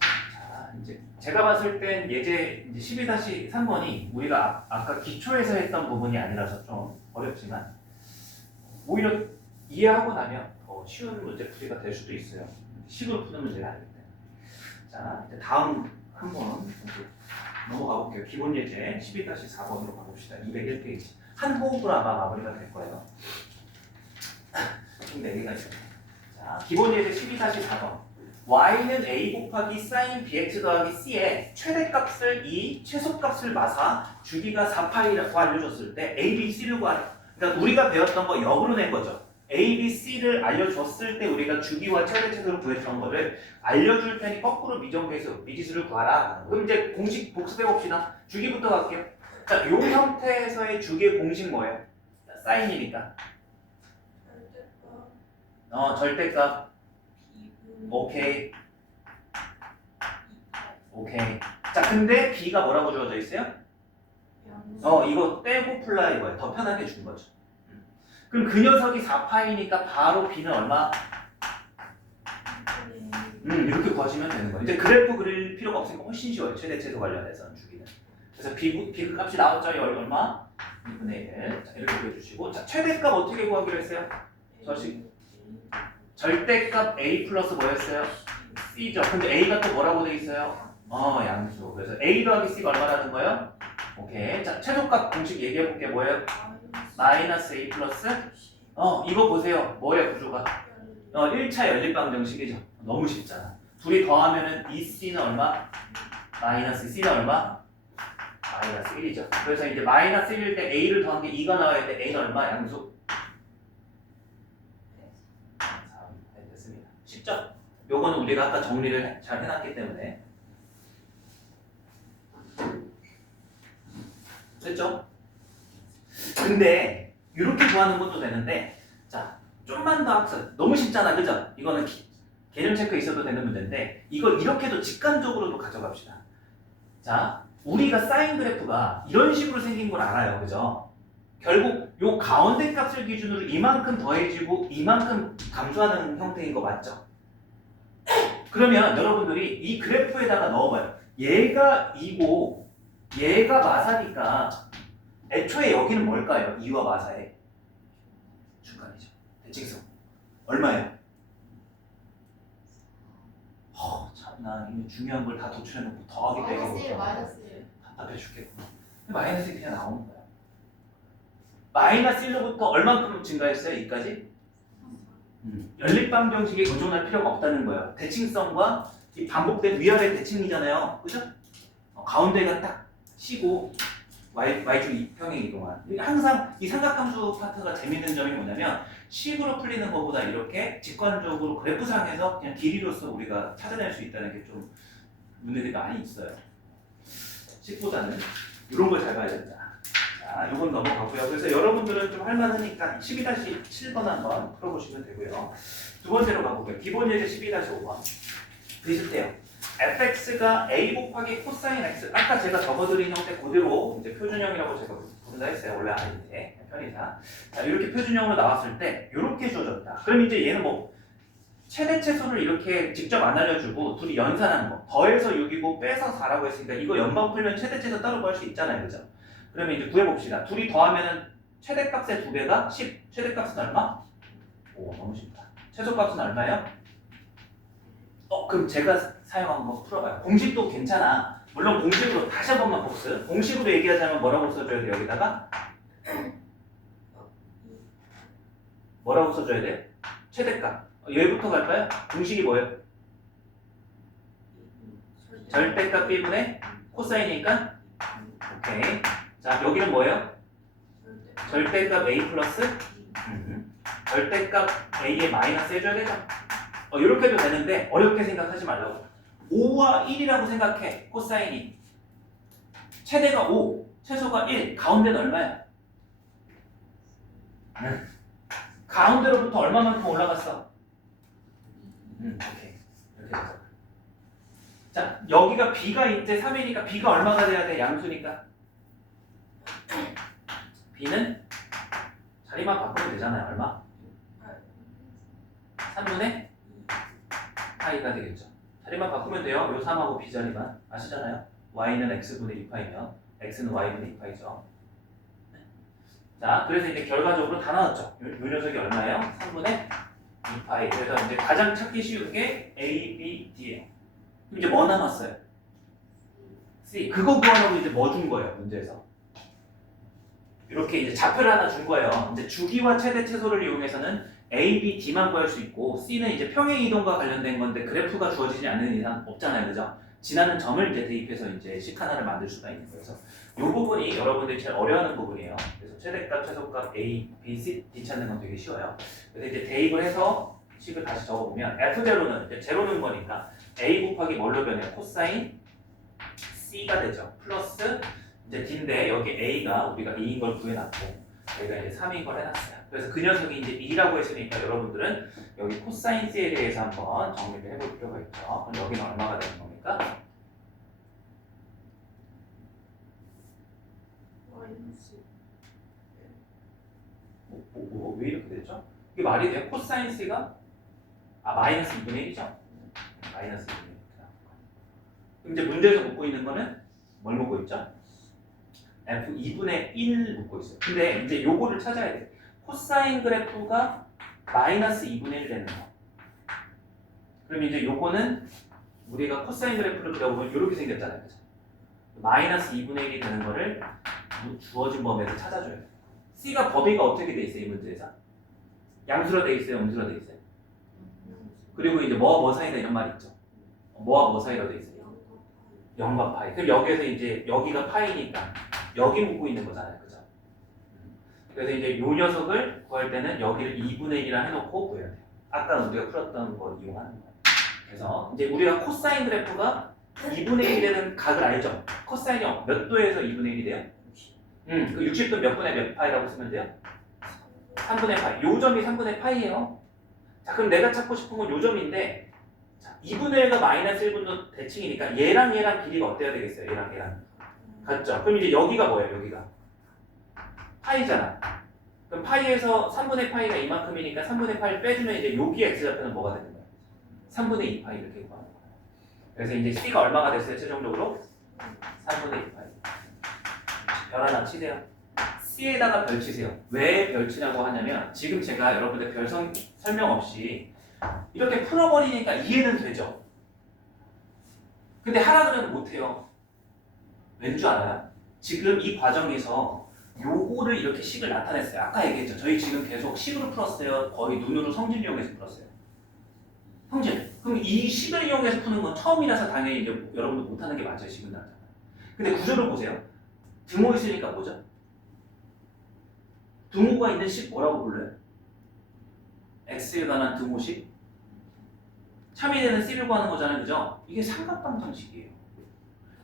자, 이제 제가 봤을 땐 예제 이제 12-3번이 우리가 아까 기초에서 했던 부분이 아니라서 좀 어렵지만 오히려 이해하고 나면 더 쉬운 문제 풀이가 될 수도 있어요. 식으로 푸는 문제가 아니기 때문에. 자, 이제 다음 한번 넘어가 볼게요. 기본 예제 12-4번으로 가봅시다. 201페이지. 한 호흡으로 아마 마무리가 될 거예요. 총 4개가 있어요. 자, 기본 예제 12-4번. y는 a 곱하기 sin bx 더하기 c의 최대값을 2, 최소값을 마사, 주기가 4파이라고 알려줬을 때 a, b, c를 구하라. 그러니까 우리가 배웠던 거 역으로 낸 거죠. a, b, c를 알려줬을 때 우리가 주기와 최대 최소를 구했던 거를 알려줄 테니 거꾸로 미정계수, 미지수를 구하라. 그럼 이제 공식 복습해 봅시다. 주기부터 갈게요. 자, 요 형태에서의 주기의 공식 뭐예요? 사인이니까. 절대값. 오케이. 오케이. 자, 근데 b가 뭐라고 주어져 있어요? 이거 떼고 풀라 이거예요. 더 편하게 준 거죠. 그럼 그 녀석이 4파이니까 바로 b는 얼마? 이렇게 구하시면 되는 거예요. 이제 그래프 그릴 필요가 없으니까 훨씬 쉬워요. 최대 최소 관련해서는 주기는. 그래서 b 값이 나왔죠? 얼마? 2분의 1. 자, 이렇게 구해주시고. 자, 최대값 어떻게 구하기로 했어요? 절대값 a 플러스 뭐였어요? c죠. 근데 a가 또 뭐라고 돼 있어요? 양수. 그래서 a 더하기 c가 얼마라는 거예요? 오케이. 자, 최소값 공식 얘기해 볼게. 뭐예요? 마이너스 a 플러스 이거 보세요. 뭐예요 구조가? 1차 연립방정식이죠. 너무 쉽잖아. 둘이 더하면은 2c는 얼마? 마이너스 c는 얼마? 마이너스 1이죠. 그래서 이제 마이너스 1일 때 a를 더한 게 2가 나와야 돼. a는 얼마? 양수? 3. 됐습니다. 쉽죠? 요거는 우리가 아까 정리를 잘 해놨기 때문에 됐죠? 근데 이렇게 구하는 것도 되는데 자 좀만 더 학습. 너무 쉽잖아 그죠? 이거는 개념 체크 있어도 되는 문제인데 이걸 이렇게도 직관적으로도 가져갑시다. 자 우리가 사인 그래프가 이런 식으로 생긴 걸 알아요 그죠? 결국 요 가운데 값을 기준으로 이만큼 더해지고 이만큼 감소하는 형태인 거 맞죠? 그러면 여러분들이 이 그래프에다가 넣어봐요. 얘가 2고 얘가 마사니까 애초에 여기는 뭘까요? 2와 마사의 중간이죠. 대칭성. 얼마예요? 참나 이 중요한 걸 다 도출해놓고 더하기 빼기 못하고 답답해 죽겠구나. 마이너스 1 그냥 나오는 거야. 마이너스 1로부터 얼만큼 증가했어요? 2까지? 연립방정식에 의존할 필요가 없다는 거예요. 대칭성과 이 반복된 위아래 대칭이잖아요. 그죠? 가운데가 딱 C고 y축 평행 이동한. 항상 이 삼각함수 파트가 재밌는 점이 뭐냐면 식으로 풀리는 것보다 이렇게 직관적으로 그래프상에서 그냥 길이로서 우리가 찾아낼 수 있다는 게 좀 문제들이 많이 있어요. 식보다는 이런 걸 잘 봐야 된다. 자, 이건 넘어가고요. 그래서 여러분들은 좀 할만하니까 12-7번 한번 풀어보시면 되고요. 두 번째로 가볼게요. 기본 예제 12-5번. 비슷해요. fx가 a 곱하기 코사인 x. 아까 제가 적어드린 형태 그대로 이제 표준형이라고 제가 부른다 했어요. 원래 아닌데 편의상. 자, 이렇게 표준형으로 나왔을 때 이렇게 주어졌다. 그럼 이제 얘는 뭐 최대 최소를 이렇게 직접 안 알려주고 둘이 연산하는 거. 더해서 6이고 빼서 4라고 했으니까 이거 연방 풀면 최대 최소 따로 구할 수 있잖아요, 그죠? 그러면 이제 구해봅시다. 둘이 더하면은 최대값의 2배가 10. 최대값은 얼마? 오, 너무 쉽다. 최소값은 얼마예요? 그럼 제가 사용한 거 풀어봐요. 공식도 괜찮아. 물론 공식으로 다시 한 번만 복습. 공식으로 얘기하자면 뭐라고 써줘야 돼요? 여기다가 뭐라고 써줘야 돼요? 최대값. 얘부터 갈까요? 공식이 뭐예요? 절대값 B분의 코사인이니까 오케이. 자 여기는 뭐예요? 절대값 A 플러스 절대값 A에 마이너스 해줘야 되죠? 이렇게 해도 되는데 어렵게 생각하지 말라고. 5와 1이라고 생각해. 코사인이 최대가 5, 최소가 1, 가운데는 얼마야? 가운데로부터 얼마만큼 올라갔어? 오케이. 이렇게 해서. 자, 여기가 b가 이제 3이니까 b가 얼마가 돼야 돼? 양수니까. b는 자리만 바꾸면 되잖아요. 얼마? 3분의 파이가 되겠죠. 자리만 바꾸면 돼요. 요 3하고 b 자리만. 아시잖아요? y는 x분의 2파이면 x는 y분의 2파이죠. 자, 그래서 이제 결과적으로 다 나왔죠. 요 녀석이 얼마예요? 3분의 2파이. 그래서 이제 가장 찾기 쉬운 게 a, b, d예요. 그럼 이제 뭐 남았어요? c. 그거 구하라고 이제 뭐 준 거예요? 문제에서. 이렇게 이제 좌표를 하나 준 거예요. 이제 주기와 최대 최소를 이용해서는 A, B, D만 구할 수 있고 C는 이제 평행 이동과 관련된 건데 그래프가 주어지지 않는 이상 없잖아요, 그죠? 지나는 점을 이제 대입해서 이제 식 하나를 만들 수가 있는 거예요. 그래서 이 부분이 여러분들이 제일 어려워하는 부분이에요. 그래서 최대값, 최소값 A, B, C, D 찾는 건 되게 쉬워요. 그래서 이제 대입을 해서 식을 다시 적어보면 F0는 이제 제로는 거니까 A 곱하기 뭘로 변해요? 코사인 C가 되죠. 플러스 이제 D인데 여기 A가 우리가 2인 걸 구해놨고 여기가 이제 3인 걸 해놨어요. 그래서 그 녀석이 이제 2라고 했으니까 여러분들은 여기 코사인 C에 대해서 한번 정리를 해볼 필요가 있죠. 그럼 여기는 얼마가 되는 겁니까? 왜 이렇게 됐죠? 이게 말이 돼요? 코사인 C가 마이너스 2분의 1이죠? 마이너스 2분의 1. 그럼 이제 문제에서 묻고 있는 거는 뭘 묻고 있죠? F 2분의 1 묻고 있어요. 근데 이제 요거를 찾아야 돼. 코사인 그래프가 마이너스 2분의 1 되는 거. 그럼 이제 요거는 우리가 코사인 그래프를 그려보면 이렇게 생겼잖아요. 그죠? 마이너스 2분의 1이 되는 거를 주어진 범위에서 찾아줘야 돼. C가 범위가 어떻게 돼 있어요? 이 문제에서? 양수로 돼 있어요? 음수로 돼 있어요? 그리고 이제 뭐와 뭐 사이다 이런 말 있죠? 뭐와 뭐 사이로 돼 있어요? 0과 파이. 그럼 여기에서 이제 여기가 파이니까 여기 묻고 있는 거잖아요. 그죠? 그래서 이제 요 녀석을 구할 때는 여기를 2분의 1이라 해놓고 구해야 돼요. 아까 우리가 풀었던 걸 이용하는 거예요. 그래서 이제 우리가 코사인 그래프가 2분의 1이 되는 각을 알죠? 코사인이 몇 도에서 2분의 1이 돼요? 그 60도 몇 분의 몇 파이라고 쓰면 돼요? 3분의 파이. 요 점이 3분의 파이예요. 자, 그럼 내가 찾고 싶은 건 요 점인데 자, 2분의 1과 마이너스 1분도 대칭이니까 얘랑 얘랑 길이가 어때야 되겠어요? 얘랑 얘랑 같죠? 그럼 이제 여기가 뭐예요? 여기가 파이잖아. 그럼 파이에서 3분의 파이가 이만큼이니까 3분의 파이를 빼주면 이제 여기 x좌표는 뭐가 되는 거예요? 3분의 2파이 이렇게 구하는 거예요. 그래서 이제 c가 얼마가 됐어요? 최종적으로 3분의 2파이. 별 하나 치세요. C에다가 별 치세요. 왜 별 치냐고 하냐면 지금 제가 여러분들 별 설명 없이 이렇게 풀어버리니까 이해는 되죠. 근데 하라 그러면 못해요. 왠 줄 알아요? 지금 이 과정에서 요거를 이렇게 식을 나타냈어요. 아까 얘기했죠. 저희 지금 계속 식으로 풀었어요. 거의 눈으로 성질 이용해서 풀었어요. 성질. 그럼 이 식을 이용해서 푸는 건 처음이라서 당연히 이제 여러분들 못하는 게 맞아요. 식은 나타나. 근데 구조를 보세요. 등호 있으니까 뭐죠? 등호가 있는 식 뭐라고 불러요? x에 관한 등호식? 참이되는 c를 구하는 거잖아요. 그죠? 이게 삼각방정식이에요.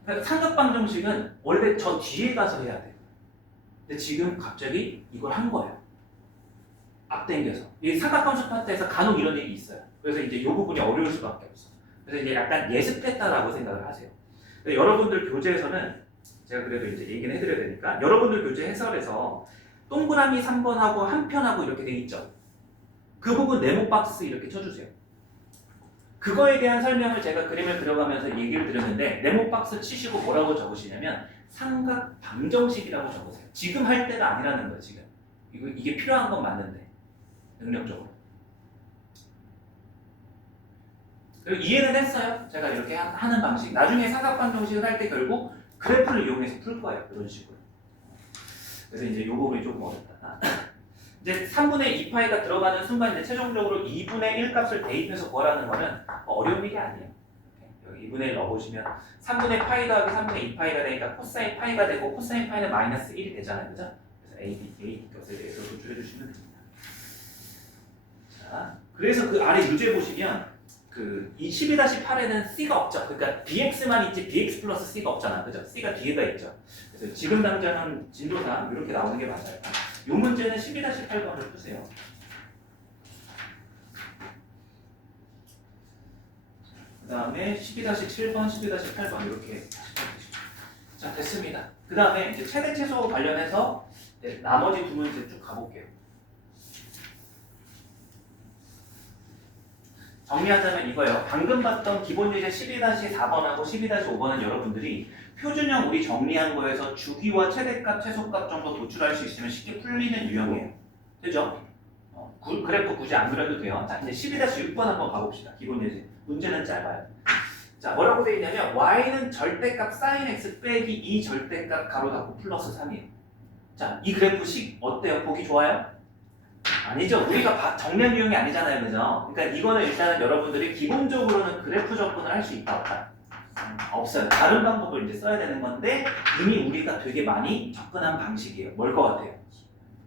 그러니까 삼각방정식은 원래 저 뒤에 가서 해야 돼요. 근데 지금 갑자기 이걸 한 거예요. 앞당겨서. 이 삼각함수 파트에서 간혹 이런 일이 있어요. 그래서 이제 이 부분이 어려울 수밖에 없어. 그래서 이제 약간 예습했다라고 생각을 하세요. 여러분들 교재에서는 제가 그래도 이제 얘기는 해드려야 되니까 여러분들 교재 해설에서 동그라미 3번하고 한 편하고 이렇게 돼 있죠. 그 부분 네모 박스 이렇게 쳐주세요. 그거에 대한 설명을 제가 그림을 그려가면서 얘기를 드렸는데 네모 박스 치시고 뭐라고 적으시냐면 삼각 방정식이라고 적으세요. 지금 할 때가 아니라는 거예요. 지금 이게 필요한 건 맞는데 능력적으로. 그리고 이해는 했어요. 제가 이렇게 하는 방식. 나중에 삼각 방정식을 할 때 결국 그래프를 이용해서 풀 거예요. 이런 식으로. 그래서 이제 이 부분이 조금 어렵다. 이제 3분의 2파이가 들어가는 순간 이제 최종적으로 2분의 1 값을 대입해서 구하라는 거는 어려운 일이 아니에요. 여기 2분의 1 넣어보시면 3분의 파이 더하기 3분의 2파이가 되니까 코사인 파이가 되고 코사인 파이는 마이너스 1이 되잖아요. 그죠? 그래서 A, B, A 값에 대해서 도출해주시면 됩니다. 자, 그래서 그 아래 유제 보시면 이 12-8에는 C가 없죠. 그러니까 BX만 있지 BX 플러스 C가 없잖아. 그죠? C가 뒤에다 있죠. 그래서 지금 당장은 진도상 이렇게 나오는 게 맞아요. 이 문제는 12-8번을 푸세요. 다음에 12-7번, 12-8번 이렇게 자 됐습니다. 그 다음에 이제 최대 최소 관련해서 나머지 두 문제 쭉 가볼게요. 정리하자면 이거예요. 방금 봤던 기본 예제 12-4번하고 12-5번은 여러분들이 표준형 우리 정리한 거에서 주기와 최대값, 최소값 정도 도출할 수 있으면 쉽게 풀리는 유형이에요. 되죠? 그래프 굳이 안 그려도 돼요. 자, 이제 12-6번 한번 가봅시다. 기본 예제. 문제는 짧아요. 자, 뭐라고 되어 있냐면 y는 절대값 sin x 빼기 2 절대값 가로 닫고 플러스 3이에요. 자, 이 그래프식 어때요? 보기 좋아요? 아니죠. 우리가 정리한 유형이 아니잖아요. 그죠? 그러니까 이거는 일단은 여러분들이 기본적으로는 그래프 접근을 할 수 있다 없다? 없어요. 다른 방법을 이제 써야 되는 건데 이미 우리가 되게 많이 접근한 방식이에요. 뭘 것 같아요?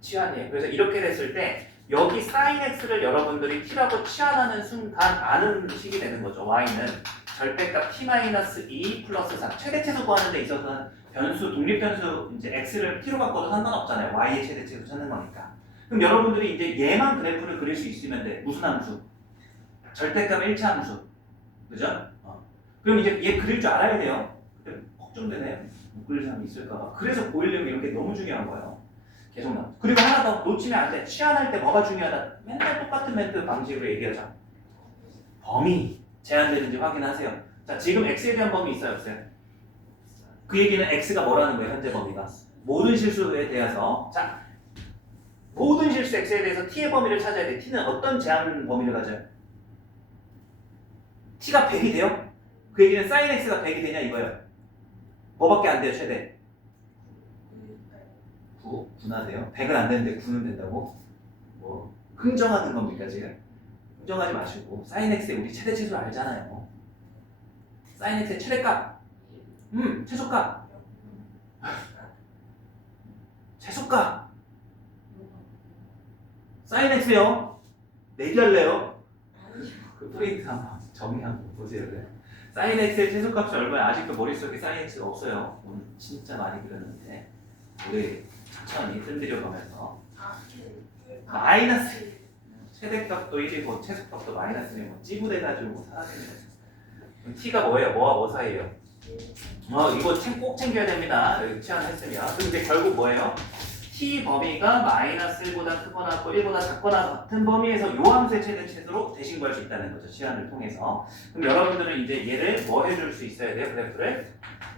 치환이에요. 그래서 이렇게 됐을 때 여기 sin x를 여러분들이 t라고 치환하는 순간 아는 식이 되는 거죠. y는 절대값 t-2 플러스 4 최대 최소 구하는 데 있어서는 변수, 독립변수 이제 x를 t로 바꿔도 상관없잖아요. y의 최대 최소 찾는 거니까. 그럼 여러분들이 이제 얘만 그래프를 그릴 수 있으면 돼. 무슨 함수? 절대값 1차 함수. 그죠? 그럼 이제 얘 그릴 줄 알아야 돼요. 근데 걱정되네. 못 그릴 사람이 있을까? 그래서 고일령 이런 게 너무 중요한 거예요. 계속 나. 그리고 하나 더 놓치면 안 돼. 치환할 때 뭐가 중요하다? 맨날 똑같은 멘트 방식으로 얘기하자. 범위 제한되는지 확인하세요. 자, 지금 x에 대한 범위 있어요, 없어요? 그 얘기는 x가 뭐라는 거예요, 현재 범위가? 모든 실수에 대해서. 자, 모든 실수 x에 대해서 t의 범위를 찾아야 돼. t는 어떤 제한 범위를 가져요? t가 100이 돼요? 그 얘기는 sin x가 100이 되냐 이거예요. 뭐밖에 안 돼요, 최대? 9나 돼요? 100은 안 되는데 9는 된다고? 뭐 흥정하는 겁니까 지금? 흥정하지 마시고 sin x의 우리 최대 최소를 알잖아요. sin x의 최대값, 최소값, 최소값. sin x요? 내기할래요? 그 프린트 한번 정리 한번 보세요. sin x의 최소값이 얼마야? 아직도 머릿속에 sin x가 없어요. 오늘 진짜 많이 그렸는데 우리 천천히 흔들려가면서 마이너스 최대값도 1이고 최소값도 마이너스면 뭐 찌부돼가지고 뭐 사라지는 거죠. 그럼 t가 뭐예요? 뭐와 뭐 사이예요? 이거 꼭 챙겨야 됩니다. 여기 치환했으면. 그럼 이제 결국 뭐예요? t 범위가 마이너스 1보다 크거나 1보다 작거나 같은 범위에서 요 함수의 최대 최소로 대신 구할 수 있다는 거죠. 치환을 통해서. 그럼 여러분들은 이제 얘를 뭐 해줄 수 있어야 돼요? 그래프를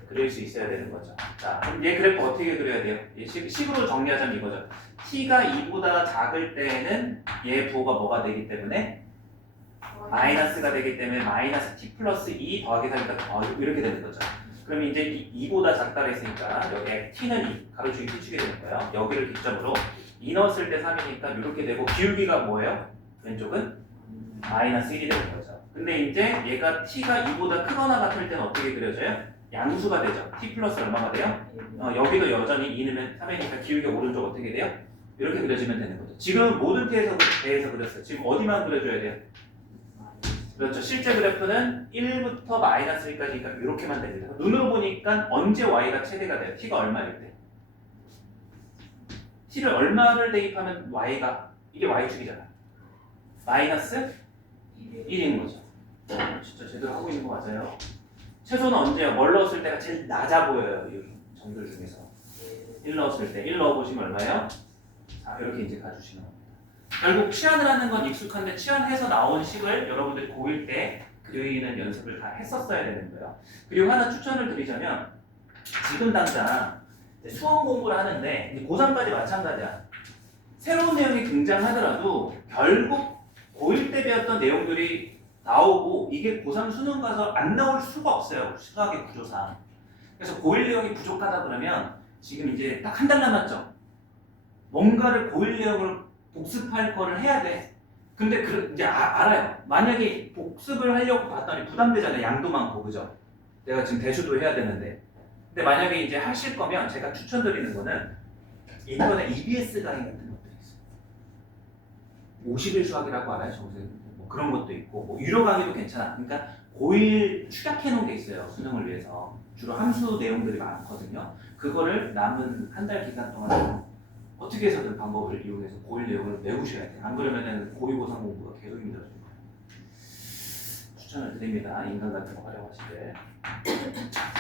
그릴 수 있어야 되는 거죠. 자, 그럼 얘 그래프 어떻게 그려야 돼요? 얘 식으로 정리하자면 이거죠. t가 2보다 작을 때에는 얘 부호가 뭐가 되기 때문에 마이너스가 되기 때문에 마이너스 t 플러스 2 더하기 3이다 이렇게 되는 거죠. 그럼 이제 2보다 작다고 했으니까 여기 t는 2, 가로축이 t축이 되는 거예요. 여기를 기점으로 2 넣었을 때 3이니까 이렇게 되고 기울기가 뭐예요? 왼쪽은 마이너스 1이 되는 거죠. 근데 이제 얘가 t가 2보다 크거나 같을 때는 어떻게 그려져요? 양수가 되죠. t 플러스 얼마가 돼요? 여기도 여전히 2 넣으면 3이니까 기울기 오른쪽 어떻게 돼요? 이렇게 그려지면 되는 거죠. 지금 모든 대에서 그렸어요. 지금 어디만 그려줘야 돼요? 그렇죠. 실제 그래프는 1부터 마이너스 1까지니까 이렇게만 됩니다. 눈으로 보니까 언제 y가 최대가 돼요? t가 얼마일 때? t를 얼마를 대입하면 y가 이게 y축이잖아. 마이너스 1인 거죠. 진짜 제대로 하고 있는 거 맞아요? 최소는 언제요? 뭘 넣었을 때가 제일 낮아 보여요. 이 정들 중에서 1 넣었을 때 1 넣어보시면 얼마예요? 자, 이렇게 이제 가주시면 됩니다. 결국 치환을 하는 건 익숙한데 치환해서 나온 식을 여러분들이 고1 때 그리는 연습을 다 했었어야 되는 거예요. 그리고 하나 추천을 드리자면 지금 당장 수험 공부를 하는데 고3까지 마찬가지야. 새로운 내용이 등장하더라도 결국 고1 때 배웠던 내용들이 나오고 이게 고3 수능 가서 안 나올 수가 없어요. 수학의 구조상. 그래서 고1 내용이 부족하다 그러면 지금 이제 딱 한 달 남았죠. 뭔가를 고1 내용을 복습할 거를 해야 돼. 근데 이제 알아요. 만약에 복습을 하려고 봤더니 부담되잖아요. 양도 많고, 그죠? 내가 지금 대수도 해야 되는데. 근데 만약에 이제 하실 거면 제가 추천드리는 거는 인터넷 EBS 강의 같은 것들이 있어요. 50일 수학이라고 알아요? 정선생님? 뭐 그런 것도 있고, 뭐 유료 강의도 괜찮아. 그러니까 고1 축약해 놓은 게 있어요. 수능을 위해서. 주로 함수 내용들이 많거든요. 그거를 남은 한 달 기간 동안 어떻게 해서든 방법을 이용해서 고1 내용을 외우셔야 돼요. 안 그러면 고2, 고3 공부가 계속 힘들어질 거예요. 추천을 드립니다. 드립니다. 인간 같은 거 활용하시되.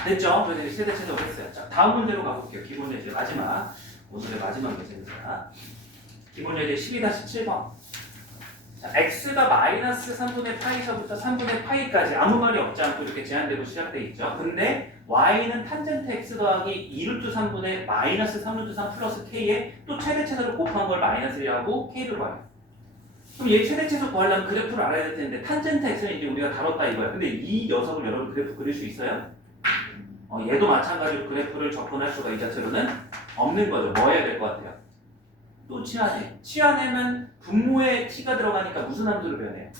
됐죠? 그래서 이제 세대 최소를 했어요. 자, 다음 문제로 가볼게요. 기본 예제 마지막. 오늘의 마지막 예제입니다. 기본 예제 12-7번. 자, x가 마이너스 3분의 파이서부터 3분의 파이까지 아무 말이 없지 않고 이렇게 제한되고 시작돼 있죠. 근데 y는 탄젠트 x 더하기 2루트 3분의 마이너스 3루트 3 플러스 k에 또 최대 최소를 곱한 걸 마이너스라고 k를 봐요. 그럼 얘 최대 최소 구하려면 그래프를 알아야 될 텐데 탄젠트 x는 이제 우리가 다뤘다 이거야. 근데 이 녀석을 여러분 그래프 그릴 수 있어요? 얘도 마찬가지로 그래프를 접근할 수가 이 자체로는 없는 거죠. 뭐 해야 될 것 같아요? 또 치환해. 치환하면 분모에 t가 들어가니까 무슨 함수로 변해요?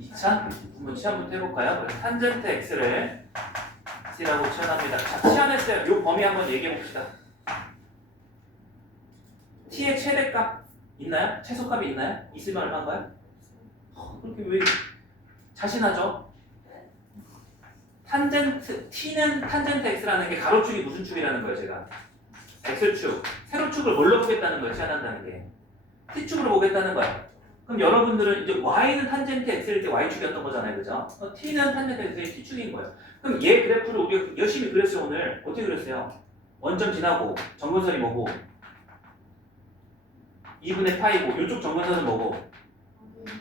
2차? 한번 치환부터 해볼까요? 그래서 탄젠트 x를 t라고 치환합니다. 자, 치환했어요. 요 범위 한번 얘기해 봅시다. t의 최대값 있나요? 최소값이 있나요? 있으면 얼마인가요? 그렇게 왜 자신하죠? 탄젠트 t는 탄젠트 x라는 게 가로축이 무슨 축이라는 거예요, 제가? x축. 세로축을 뭘로 보겠다는 거예요, 치환한다는 게. t축으로 보겠다는 거야. 그럼 여러분들은 이제 y는 탄젠트 x일 때 y축이었던 거잖아요, 그죠? t는 탄젠트 x일 때 t축인 거예요. 그럼 얘 그래프를 우리가 열심히 그렸어요, 오늘. 어떻게 그렸어요? 원점 지나고 정근선이 뭐고? 2분의 파이고, 이쪽 정근선은 뭐고?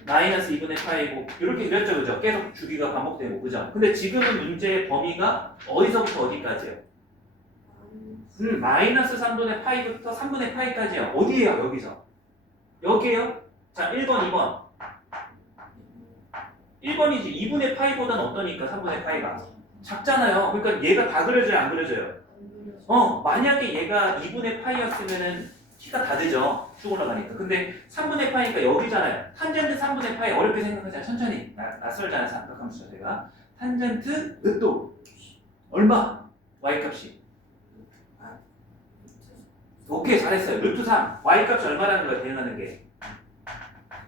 마이너스 2분의 파이고, 이렇게 그렸죠, 그죠? 계속 주기가 반복되고, 그죠? 근데 지금은 문제의 범위가 어디서부터 어디까지예요? 마이너스 3분의 파이부터 3분의 파이까지요. 어디에요, 여기서? 여기에요? 자, 1번, 2번. 1번이지. 2분의 파이보다는 어떠니까 3분의 파이가? 작잖아요. 그러니까 얘가 다 그려져요, 안 그려져요? 만약에 얘가 2분의 파이였으면은 t가 다 되죠. 쭉 올라가니까. 근데 3분의 파이니까 여기잖아요. 탄젠트 3분의 파이 어렵게 생각하잖아요. 천천히. 낯설잖아요, 생각하면서 제가. 탄젠트 또 얼마? y값이. 오케이, 잘했어요. 루트 3. y값이 얼마라는 거예요, 대응하는 게?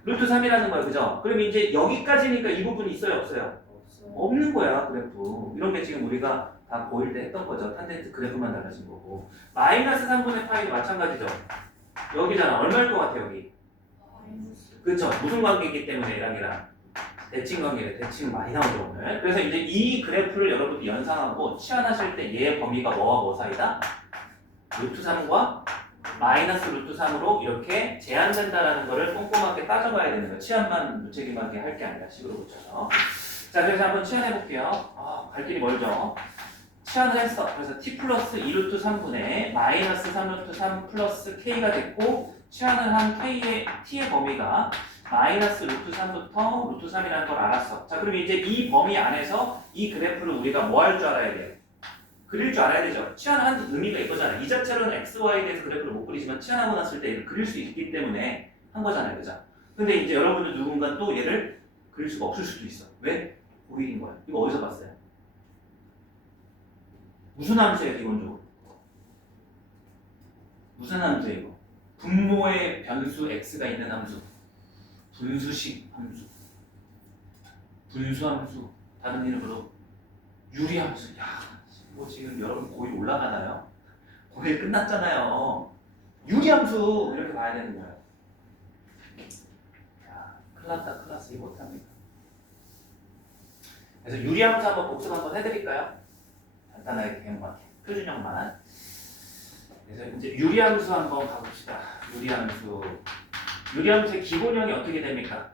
루트 3이라는 거예요, 그죠? 그럼 이제 여기까지니까 이 부분이 있어요, 없어요? 없는 거야, 그래프. 이런 게 지금 우리가 다 보일 때 했던 거죠. 탄젠트 그래프만 달라진 거고. 마이너스 3분의 파이도 마찬가지죠. 여기잖아. 얼마일 것 같아, 여기? 그쵸? 무슨 관계이기 때문에 얘랑 대칭 관계래. 대칭 많이 나오죠, 오늘. 그래서 이제 이 그래프를 여러분들이 연상하고 치환하실 때 얘의 범위가 뭐와 뭐 사이다? 루트 3과 마이너스 루트 3으로 이렇게 제한된다라는 거를 꼼꼼하게 따져봐야 되는 거예요. 치환만 무책임하게 할 게 아니라 식으로 붙여서. 자, 그래서 한번 치환해 볼게요. 갈 길이 멀죠. 치환을 했어. 그래서 t 플러스 2루트 3분의 마이너스 3루트 3 플러스 k가 됐고, 치환을 한 t의 범위가 마이너스 루트 3부터 루트 3이라는 걸 알았어. 자, 그럼 이제 이 범위 안에서 이 그래프를 우리가 뭐 할 줄 알아야 돼요? 그릴 줄 알아야 되죠. 치환한 의미가 이거잖아요. 이 자체로는 x, y에 대해서 그래프를 못 그리지만 치환하고 났을 때 얘를 그릴 수 있기 때문에 한 거잖아요, 그죠? 근데 이제 여러분들 누군가 또 얘를 그릴 수가 없을 수도 있어. 왜? 고일인 거야. 이거 어디서 봤어요? 무슨 함수예요, 기본적으로? 무슨 함수예요, 이거? 분모의 변수 x가 있는 함수. 분수식 함수. 분수함수. 다른 이름으로 유리함수. 야, 뭐 지금 여러분 고일 올라가나요? 고일 끝났잖아요. 유리함수 이렇게 봐야 되는 거예요. 야, 큰일 났다, 큰일 났어. 이거 못합니다. 그래서 유리함수 한번 복습 한번 해드릴까요? 간단하게 그냥 표준형만. 그래서 이제 유리함수 한번 가봅시다. 유리함수의 기본형이 어떻게 됩니까?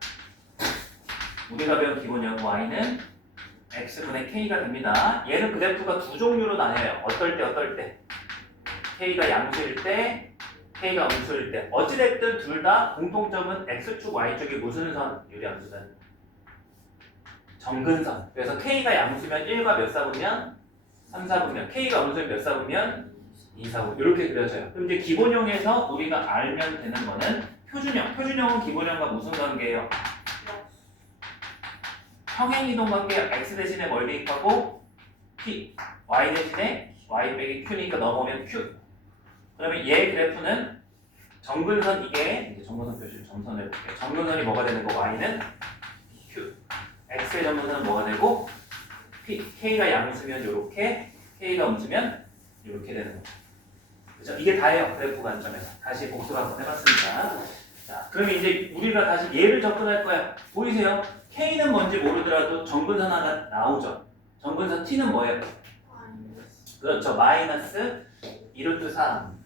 우리가 배운 기본형 y는 x분의 k가 됩니다. 얘는 그래프가 두 종류로 나뉘어요. 어떨 때? k가 양수일 때, k가 음수일 때. 어찌됐든 둘 다 공통점은 x축, y축이 무슨 선? 유리함수는 정근선. 그래서 k가 양수면 1과 몇 사분면? 3, 4분면. k가 음수면 몇 사분면? 2, 4분. 이렇게 그려져요. 그럼 이제 기본형에서 우리가 알면 되는 거는 표준형. 표준형은 기본형과 무슨 관계예요? 평행이동 관계 x 대신에 뭘 대입하고 p, y 대신에 y 빼기 q니까 넘어오면 q. 그러면 얘 그래프는 정근선 이게 이제 정근선 표시를 점선을 해볼게요. 정근선이 뭐가 되는 거? y는 q. x의 정근선은 뭐가 되고 p, k가 양수면 요렇게, k가 음수면 요렇게 되는 거죠. 그죠? 이게 다예요. 그래프 관점에서. 다시 복습 한번 해봤습니다. 자, 그러면 이제 우리가 다시 얘를 접근할 거야. 보이세요? K는 뭔지 모르더라도 정근선 하나 나오죠. 정근선 T는 뭐예요? 그렇죠. 마이너스 2루트 3.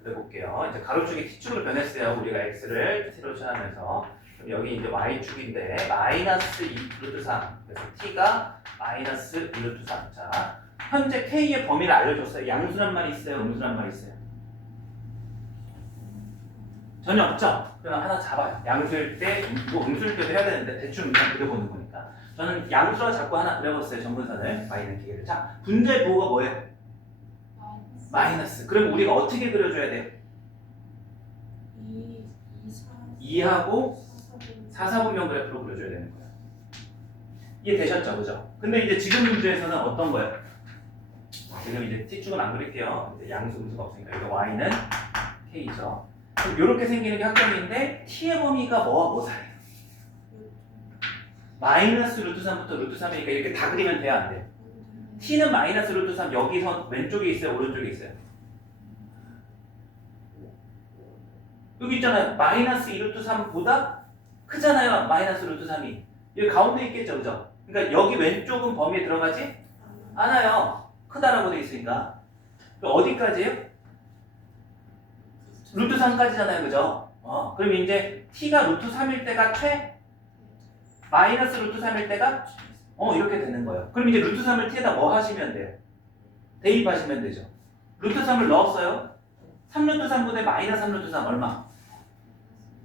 그래볼게요. 이제 가로축이 T축으로 변했어요. 우리가 X를 T로 취하면서. 그럼 여기 이제 Y축인데 마이너스 2루트 3. 그래서 T가 마이너스 2루트 3. 자, 현재 K의 범위를 알려줬어요. 양수란 말이 있어요? 음수란 말이 있어요? 전혀 없죠? 그럼 하나 잡아요. 양수일 때, 뭐 음수일 때도 해야 되는데 대충 그냥 그려보는 거니까. 저는 양수라 잡고 하나 그려봤어요. 정근선을. Y는 기계를. 자, 분자의 부호가 뭐예요? 마이너스. 그럼 우리가 어떻게 그려줘야 돼요? 2하고 4사분면 그래프로 그려줘야 되는 거예요. 이해되셨죠? 그죠? 근데 이제 지금 문제에서는 어떤 거예요? 지금 이제 T축은 안 그릴게요. 이제 양수 음수가 없으니까. 이거 Y는 K죠. 그럼 이렇게 생기는 게 학점인데 T의 범위가 뭐와 뭐 사이에요? 마이너스 루트 3부터 루트 3이니까 이렇게 다 그리면 돼야 안 돼요? T는 마이너스 루트 3 여기서 왼쪽에 있어요? 오른쪽에 있어요? 여기 있잖아요. 마이너스 2루트 3보다 크잖아요. 마이너스 루트 3이. 여기 가운데 있겠죠. 그죠? 그러니까 여기 왼쪽은 범위에 들어가지 않아요. 크다라고 돼 있으니까. 그럼 어디까지예요? 루트 3까지잖아요. 그죠? 그럼 이제 T가 루트 3일 때가 최? 마이너스 루트 3일 때가? 이렇게 되는 거예요. 그럼 이제 루트 3을 T에다 뭐 하시면 돼요? 대입하시면 되죠. 루트 3을 넣었어요. 3루트 3분의 마이너스 3루트 3 얼마?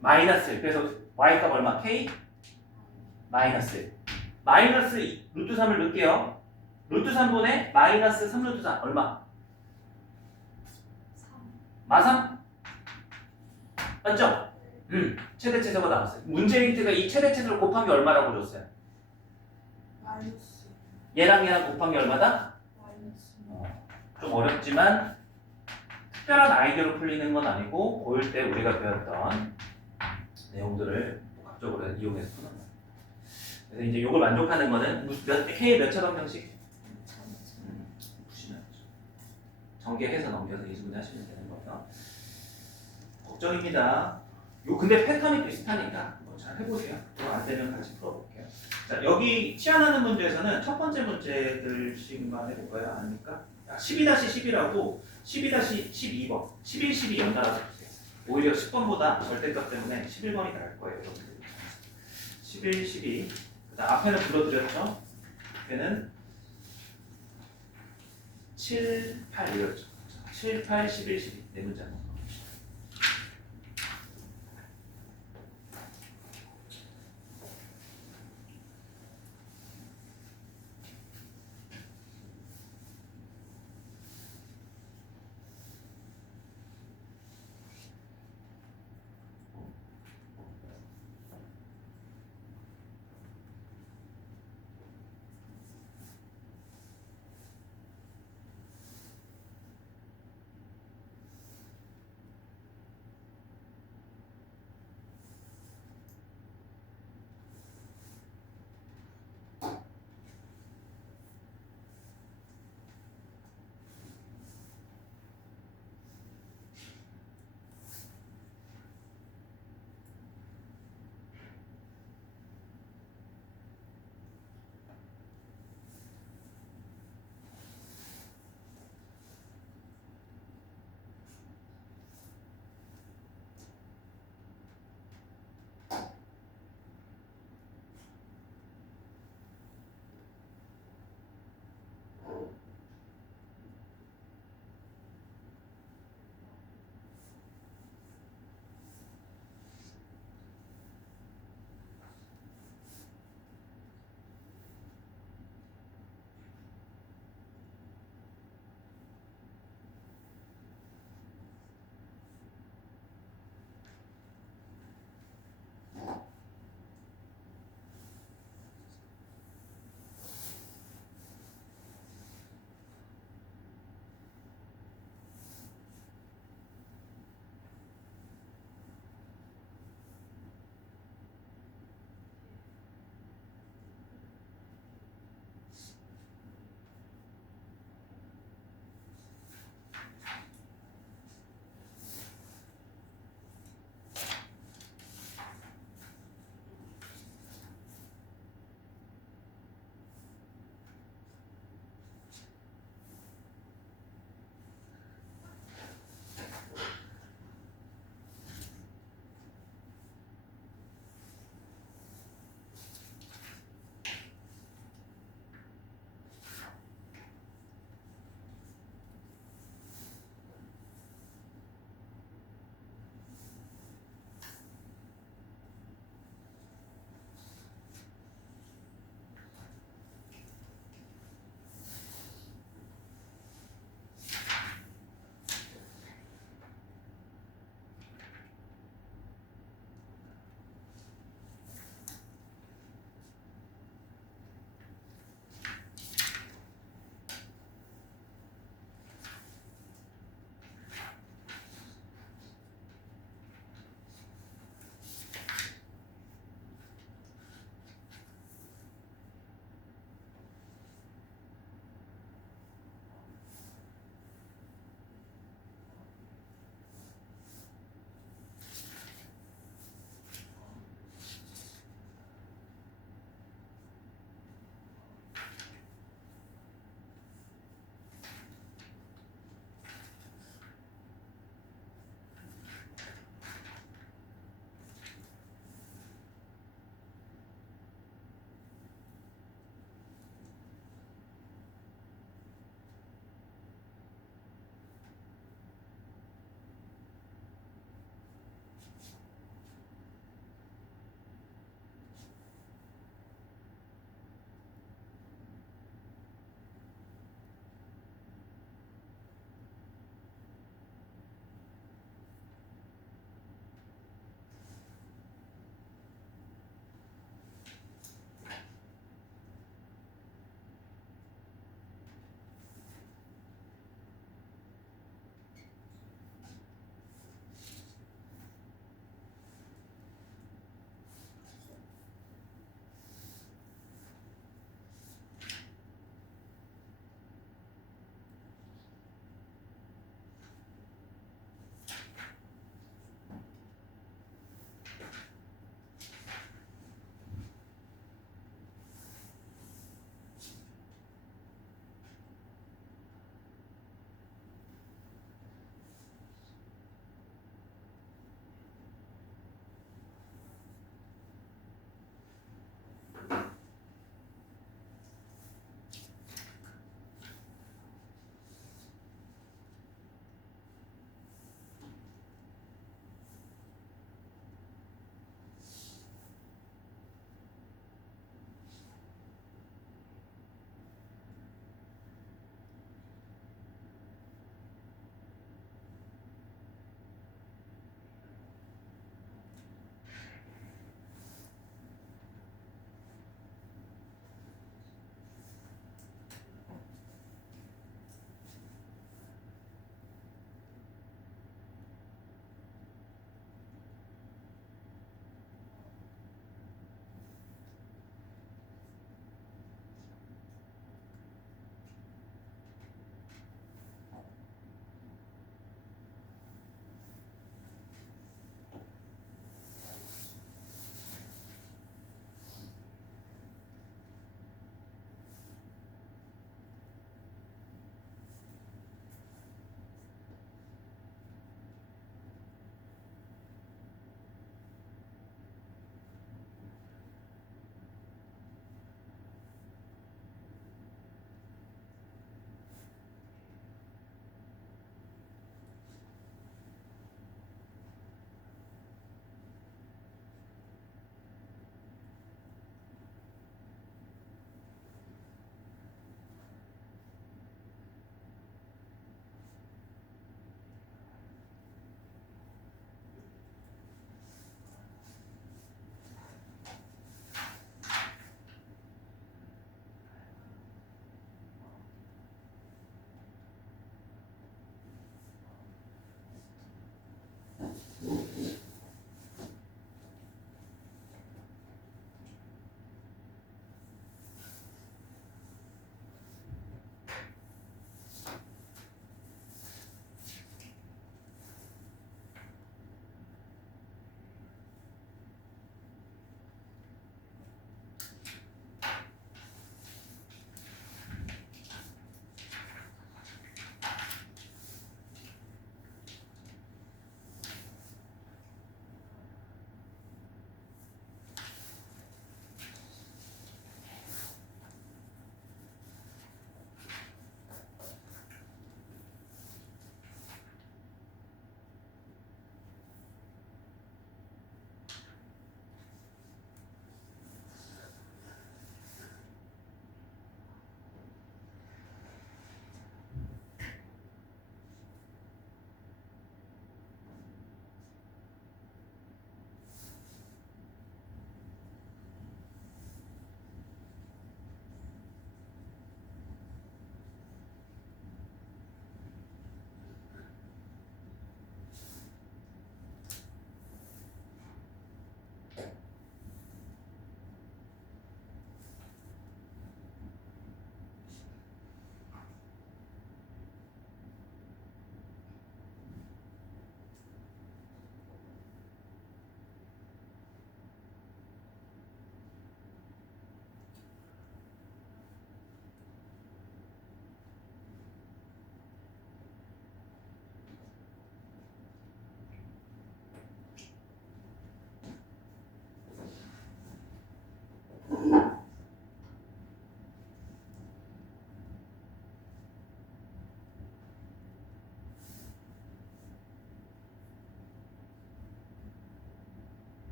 마이너스 1. 그래서 Y값 얼마? K? 마이너스 1. 마이너스 루트 3을 넣을게요. 루트 3분의 마이너스 3루트 3 얼마? 마삼? 맞죠? 최대 최소가 나왔어요. 문제 힌트가 이 최대 최소를 곱한 게 얼마라고 줬어요? 얘랑 곱한 게 얼마다? 좀 어렵지만 특별한 아이디어로 풀리는 건 아니고 고일 때 우리가 배웠던 내용들을 복합적으로 이용해서 푸는 거예요. 그래서 이제 이걸 만족하는 거는 K의 몇 차방 형식? 보시면 전개해서 넘겨서 이수분해 하시면 되는 거죠. 걱정입니다. 근데 패턴이 비슷하니까 잘 해보세요. 안 되면 같이 풀어볼게요. 자, 여기 치안하는 문제에서는 첫 번째 문제들씩만 해볼까요? 아닙니까? 12-10이라고 12-12번, 11, 12 연달아서 보세요. 오히려 10번보다 절대값 때문에 11번이 나을 거예요. 여러분들. 11, 12. 그다음 앞에는 불러드렸죠? 앞에는 7, 8 이랬죠. 7, 8, 11, 12. 네 문제 한번 봅시다.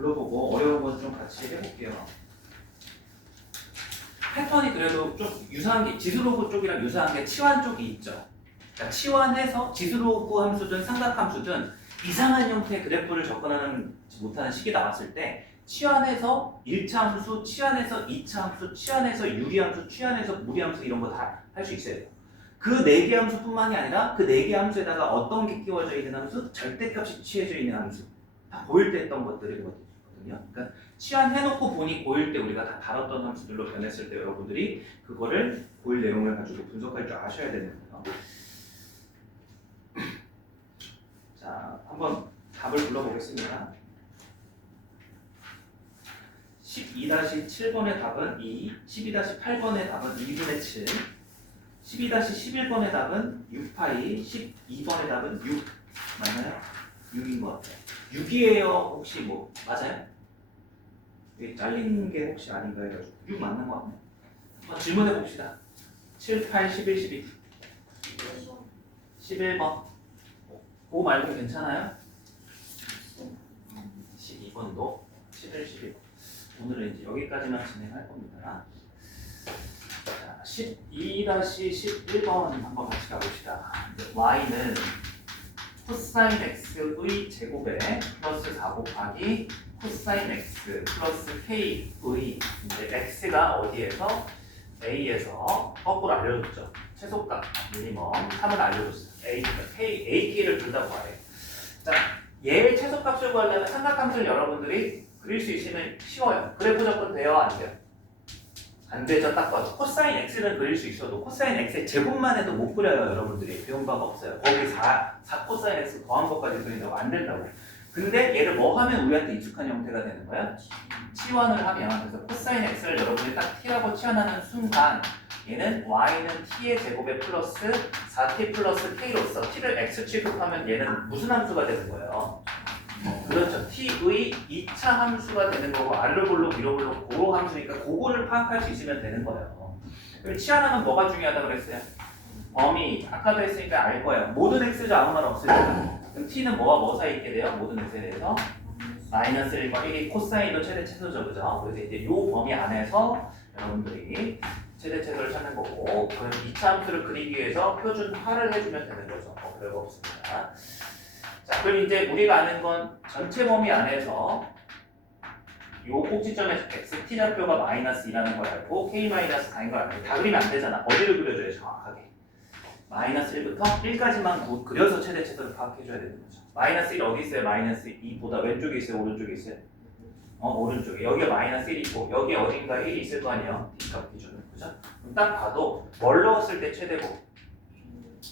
불러보고 어려운 건 좀 같이 해볼게요. 패턴이 그래도 좀 유사한 게 지수로그 쪽이랑 유사한 게 치환 쪽이 있죠. 그러니까 치환해서 지수로그 함수든 삼각함수든 이상한 형태의 그래프를 접근하는 못하는 식이 나왔을 때 치환해서 1차 함수, 치환해서 2차 함수, 치환해서 유리함수, 치환해서 무리함수 이런 거 다 할 수 있어야 돼요. 그 4개 함수뿐만이 아니라 그 4개 함수에다가 어떤 게 끼워져 있는 함수, 절대값이 취해져 있는 함수 다 보일 때 했던 것들이거든요. 그러니까 치환해놓고 보니 보일 때 우리가 다 다뤘던 함수들로 변했을 때 여러분들이 그거를 보일 내용을 가지고 분석할 줄 아셔야 되는 거예요. 자, 한번 답을 불러보겠습니다. 12-7번의 답은 2, 12-8번의 답은 2분의 7, 12-11번의 답은 6파이, 12번의 답은 6 맞나요? 6인 것 같아요. 6이에요. 혹시 뭐 맞아요? 여기 잘린 게 혹시 아닌가 해가지고 6 맞는 것 같네요. 한번 질문해 봅시다. 7, 8, 11, 12 11번 그거 말고 괜찮아요? 12번도 11, 11번 오늘은 이제 여기까지만 진행할 겁니다. 자, 12-11번 한번 같이 가봅시다. y는 코사인 x의 제곱에 플러스 4 곱하기 코사인 x 플러스 k의 이제 x가 어디에서 a에서 거꾸로 알려줬죠. 최소값 미니멈 3을 알려줬어요. ak를 둘 다 구하래요. 자, 얘의 최소값을 구하려면 삼각함수를 여러분들이 그릴 수 있으면 쉬워요. 그래프 접근 돼요? 안 돼요? 안 되죠. 딱 봐도 코사인 x는 그릴 수 있어도 코사인 x의 제곱만 해도 못 그려요. 여러분들이 배운 바가 없어요. 거기 4 코사인 x 더한 것까지 그린다고 안 된다고. 근데 얘를 뭐 하면 우리한테 익숙한 형태가 되는 거야? 치환을 하면. 그래서 코사인 x를 여러분이 딱 t라고 치환하는 순간 얘는 y는 t의 제곱에 플러스 4t 플러스 k로서 t를 x 취급하면 얘는 무슨 함수가 되는 거예요? 그렇죠. t의 2차 함수가 되는 거고 알로블록 미로블록 고로 함수니까 그거를 파악할 수 있으면 되는 거예요. 그럼 치환하면 뭐가 중요하다고 그랬어요? 범위 아까도 했으니까 알 거예요. 모든 x죠. 아무 말 없으니까. 그럼 t는 뭐와 뭐 사이 있게 돼요? 모든 x에 대해서 마이너스 1과 1이 코사인도 최대 최소죠. 그죠? 그래서 이제 요 범위 안에서 여러분들이 최대 최소를 찾는 거고 그럼 2차 함수를 그리기 위해서 표준화를 해주면 되는 거죠. 별거 없습니다. 자, 그럼 이제 우리가 아는 건 전체 범위 안에서 요 꼭지점에서 xt 좌표가 마이너스 2라는 걸 알고 k 마이너스 4인 걸 알고 다 그리면 안 되잖아. 어디를 그려줘야 정확하게. 마이너스 1부터 1까지만 그려서 최대 최소를 파악해줘야 되는 거죠. 마이너스 1 어디 있어요? 마이너스 2보다 왼쪽에 있어요? 오른쪽에 있어요? 오른쪽에. 여기에 마이너스 1이 있고 여기에 어딘가 1이 있을 거 아니에요? D값 기준으로. 그죠? 그럼 딱 봐도 뭘 넣었을 때 최대고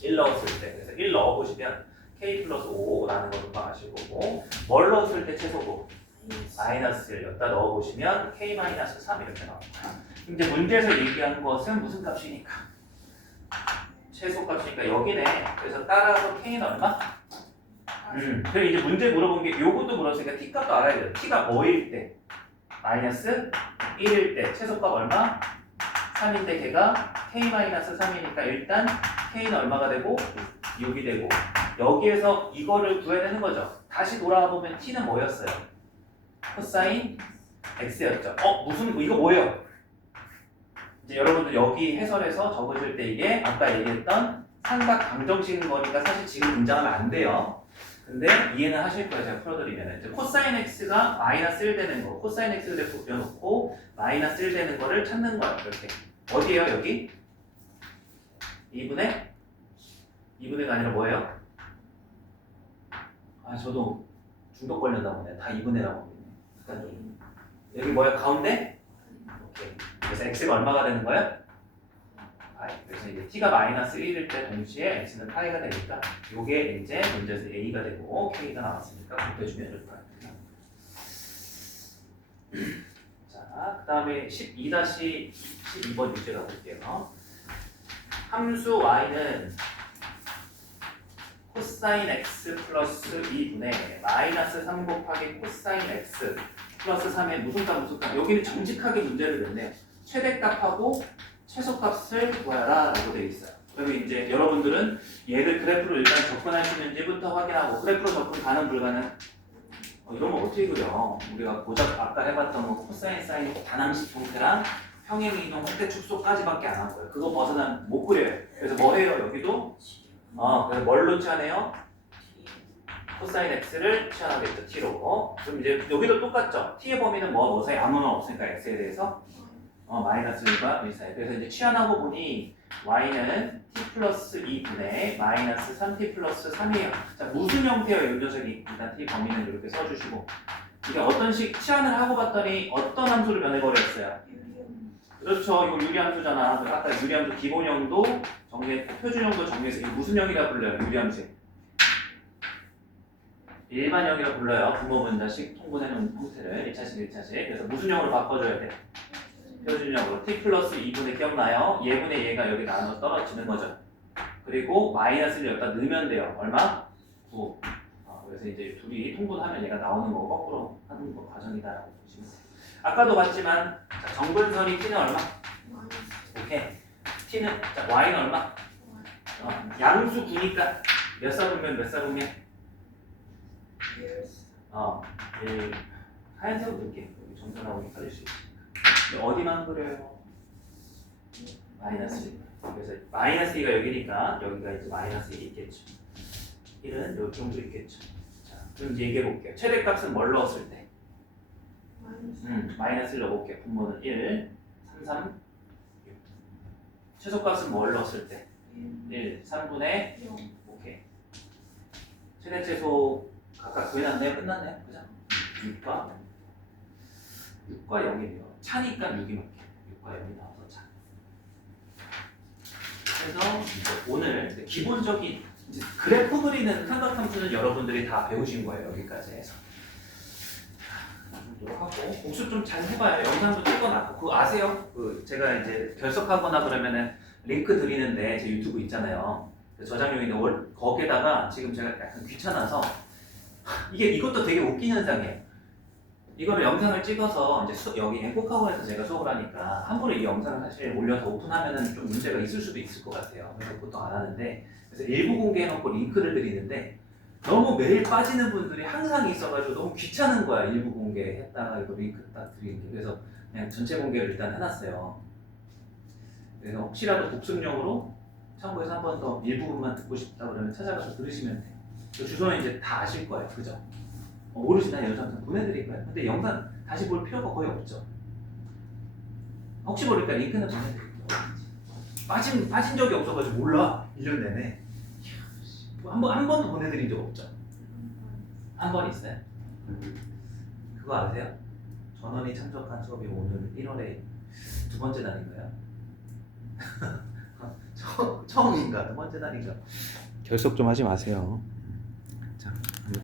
1 넣었을 때. 그래서 1 넣어보시면 k 플러스 5라는 걸 금방 아실 거고 뭘 넣었을 때 최소고 마이너스 1 여기다 넣어보시면 k 마이너스 3 이렇게 나옵니다. 이제 문제에서 얘기한 것은 무슨 값이니까? 최소 값이니까 여기네. 그래서 따라서 k는 얼마? 그럼 이제 문제 물어본 게 요것도 물었으니까 t 값도 알아야 돼요. t가 뭐일 때? 마이너스 1일 때 최소값 얼마? 3인데 걔가 k 마이너스 3이니까 일단 k는 얼마가 되고 6이 되고 여기에서 이거를 구해내는 거죠. 다시 돌아와 보면 t는 뭐였어요? 코사인 x였죠. 무슨 이거 뭐예요? 이제 여러분들 여기 해설에서 적으실 때 이게 아까 얘기했던 삼각 방정식인 거니까 사실 지금 등장하면 안 돼요. 근데 이해는 하실 거예요. 제가 풀어드리면 이제 코사인 x가 마이너스 1 되는 거 코사인 x 그래프 그려놓고 마이너스 1 되는 거를 찾는 거예요. 이렇게 어디에요? 여기? 2분의가 아니라 뭐예요? 저도 중독 걸렸나 보네. 다 2분의라고 하네. 여기 뭐야? 가운데? 오케이. 그래서 x가 얼마가 되는 거예요? 파이. 그래서 이제 t가 마이너스 1일 때 동시에 x는 파이가 되니까 요게 이제 문제에서 a가 되고 k가 나왔으니까 곱해주면 될 거예요. 자, 그 다음에 12-12번 문제 가볼게요. 함수 y는 코사인 x 플러스 2분의 마이너스 3 곱하기 코사인 x 플러스 3의 무슨 값 여기는 정직하게 문제를 냈네요. 최대값하고 최소값을 구하라 라고 되어 있어요. 그러면 이제 여러분들은 얘를 그래프로 일단 접근할 수 있는지부터 확인하고 그래프로 접근 가능 불가능? 이러면 어떻게 그려? 우리가 고작 아까 해봤던 뭐 코사인, 사인, 단함식 형태랑 평행 이동, 확대 축소까지밖에 안 한 거예요. 그거 벗어나면 못 그려요. 그래서 뭐 해요? 여기도 그래서 뭘로 취하네요? 코사인 x를 취하겠죠, t로. 그럼 이제 여기도 똑같죠? t의 범위는 뭐 사이 아무나 없으니까 x에 대해서 마이너스 1과 1 사이. 그래서 이제 취하나고 보니 y는 t 플러스 2분의 마이너스 3t 플러스 3이에요. 자, 무슨 형태예요? 이 녀석이. 일단 t 범위는 이렇게 써주시고. 이게 어떤 식 치환을 하고 봤더니 어떤 함수로 변해버렸어요? 그렇죠. 이거 유리함수잖아. 아까 유리함수 기본형도 정리했고 표준형도 정리해서 이게 무슨 형이라 불러요? 유리함수. 일반형이라 불러요. 분모분자식 통분해놓은 형태를 1차식, 1차식. 그래서 무슨 형으로 바꿔줘야 돼? 표준형으로 t 플러스 2분의 기억나요? 얘분의 얘가 여기 나눠 떨어지는 거죠. 그리고 마이너스를 여기다 넣으면 돼요. 얼마? 9. 그래서 이제 둘이 통분하면 얘가 나오는 거고 거꾸로 하는 거 과정이다라고 보시면 돼요. 아까도 봤지만 자, 정분선이 t는 얼마? 오케이. t는 자, y는 얼마? 양수 9니까 몇 사분면 몇 사분면? 하얀색으로 넣을게. 여기 점수 나오니 빠질 수 있으니까. 근데 어디만 그려요? 마이너스 1. 그래서 마이너스 2가 여기니까 여기가 이제 마이너스 1이 있겠죠. 1은 요 정도 있겠죠. 자, 그럼 이제 얘기해 볼게요. 최대값은 뭘 넣었을 때? 마이너스를 넣어볼게요. 분모는 1, 3, 3, 6. 최소값은 뭘 넣었을 때? 1, 3분의 0. 오케이. 최대 최소 각각 구해놨네요. 끝났네요. 그죠? 6과 0이네요. 차니까 6이 맞게. 6과 0이 나와서 차. 그래서 이제 오늘 이제 기본적인 이제 그래프 그리는 삼각함수는 여러분들이 다 배우신 거예요. 여기까지 해서. 하고 복습 좀 잘 해봐요. 영상도 찍어놨고 그거 아세요? 그 제가 이제 결석하거나 그러면은 링크 드리는데 제 유튜브 있잖아요. 저장용인데 거기에다가 지금 제가 약간 귀찮아서 이것도 되게 웃긴 현상이에요. 이거를 영상을 찍어서 이제 여기 앵코카고에서 제가 수업을 하니까 함부로 이 영상을 사실 올려서 오픈하면은 좀 문제가 있을 수도 있을 것 같아요. 그래서 보통 안 하는데 그래서 일부 공개해놓고 링크를 드리는데 너무 매일 빠지는 분들이 항상 있어가지고 너무 귀찮은 거야. 일부 공개했다가 이거 링크 딱 드리는 게. 그래서 그냥 전체 공개를 일단 해놨어요. 그래서 혹시라도 복습용으로 참고해서 한 번 더 일부분만 듣고 싶다 그러면 찾아가서 들으시면 돼요. 그 주소는 이제 다 아실 거예요. 그죠? 모르시나 영상 보내드릴 거예요. 근데 영상 다시 볼 필요가 거의 없죠. 혹시 모르니까 링크는 보내드릴게요. 빠진 적이 없어가지고 몰라. 1년 내내. 한 번도 보내드린 적 없죠? 한 번 있어요? 그거 아세요? 전원이 참석한 수업이 오늘 1월에 두 번째 날인가요? 처음인가 두 번째 날인가? 결석 좀 하지 마세요.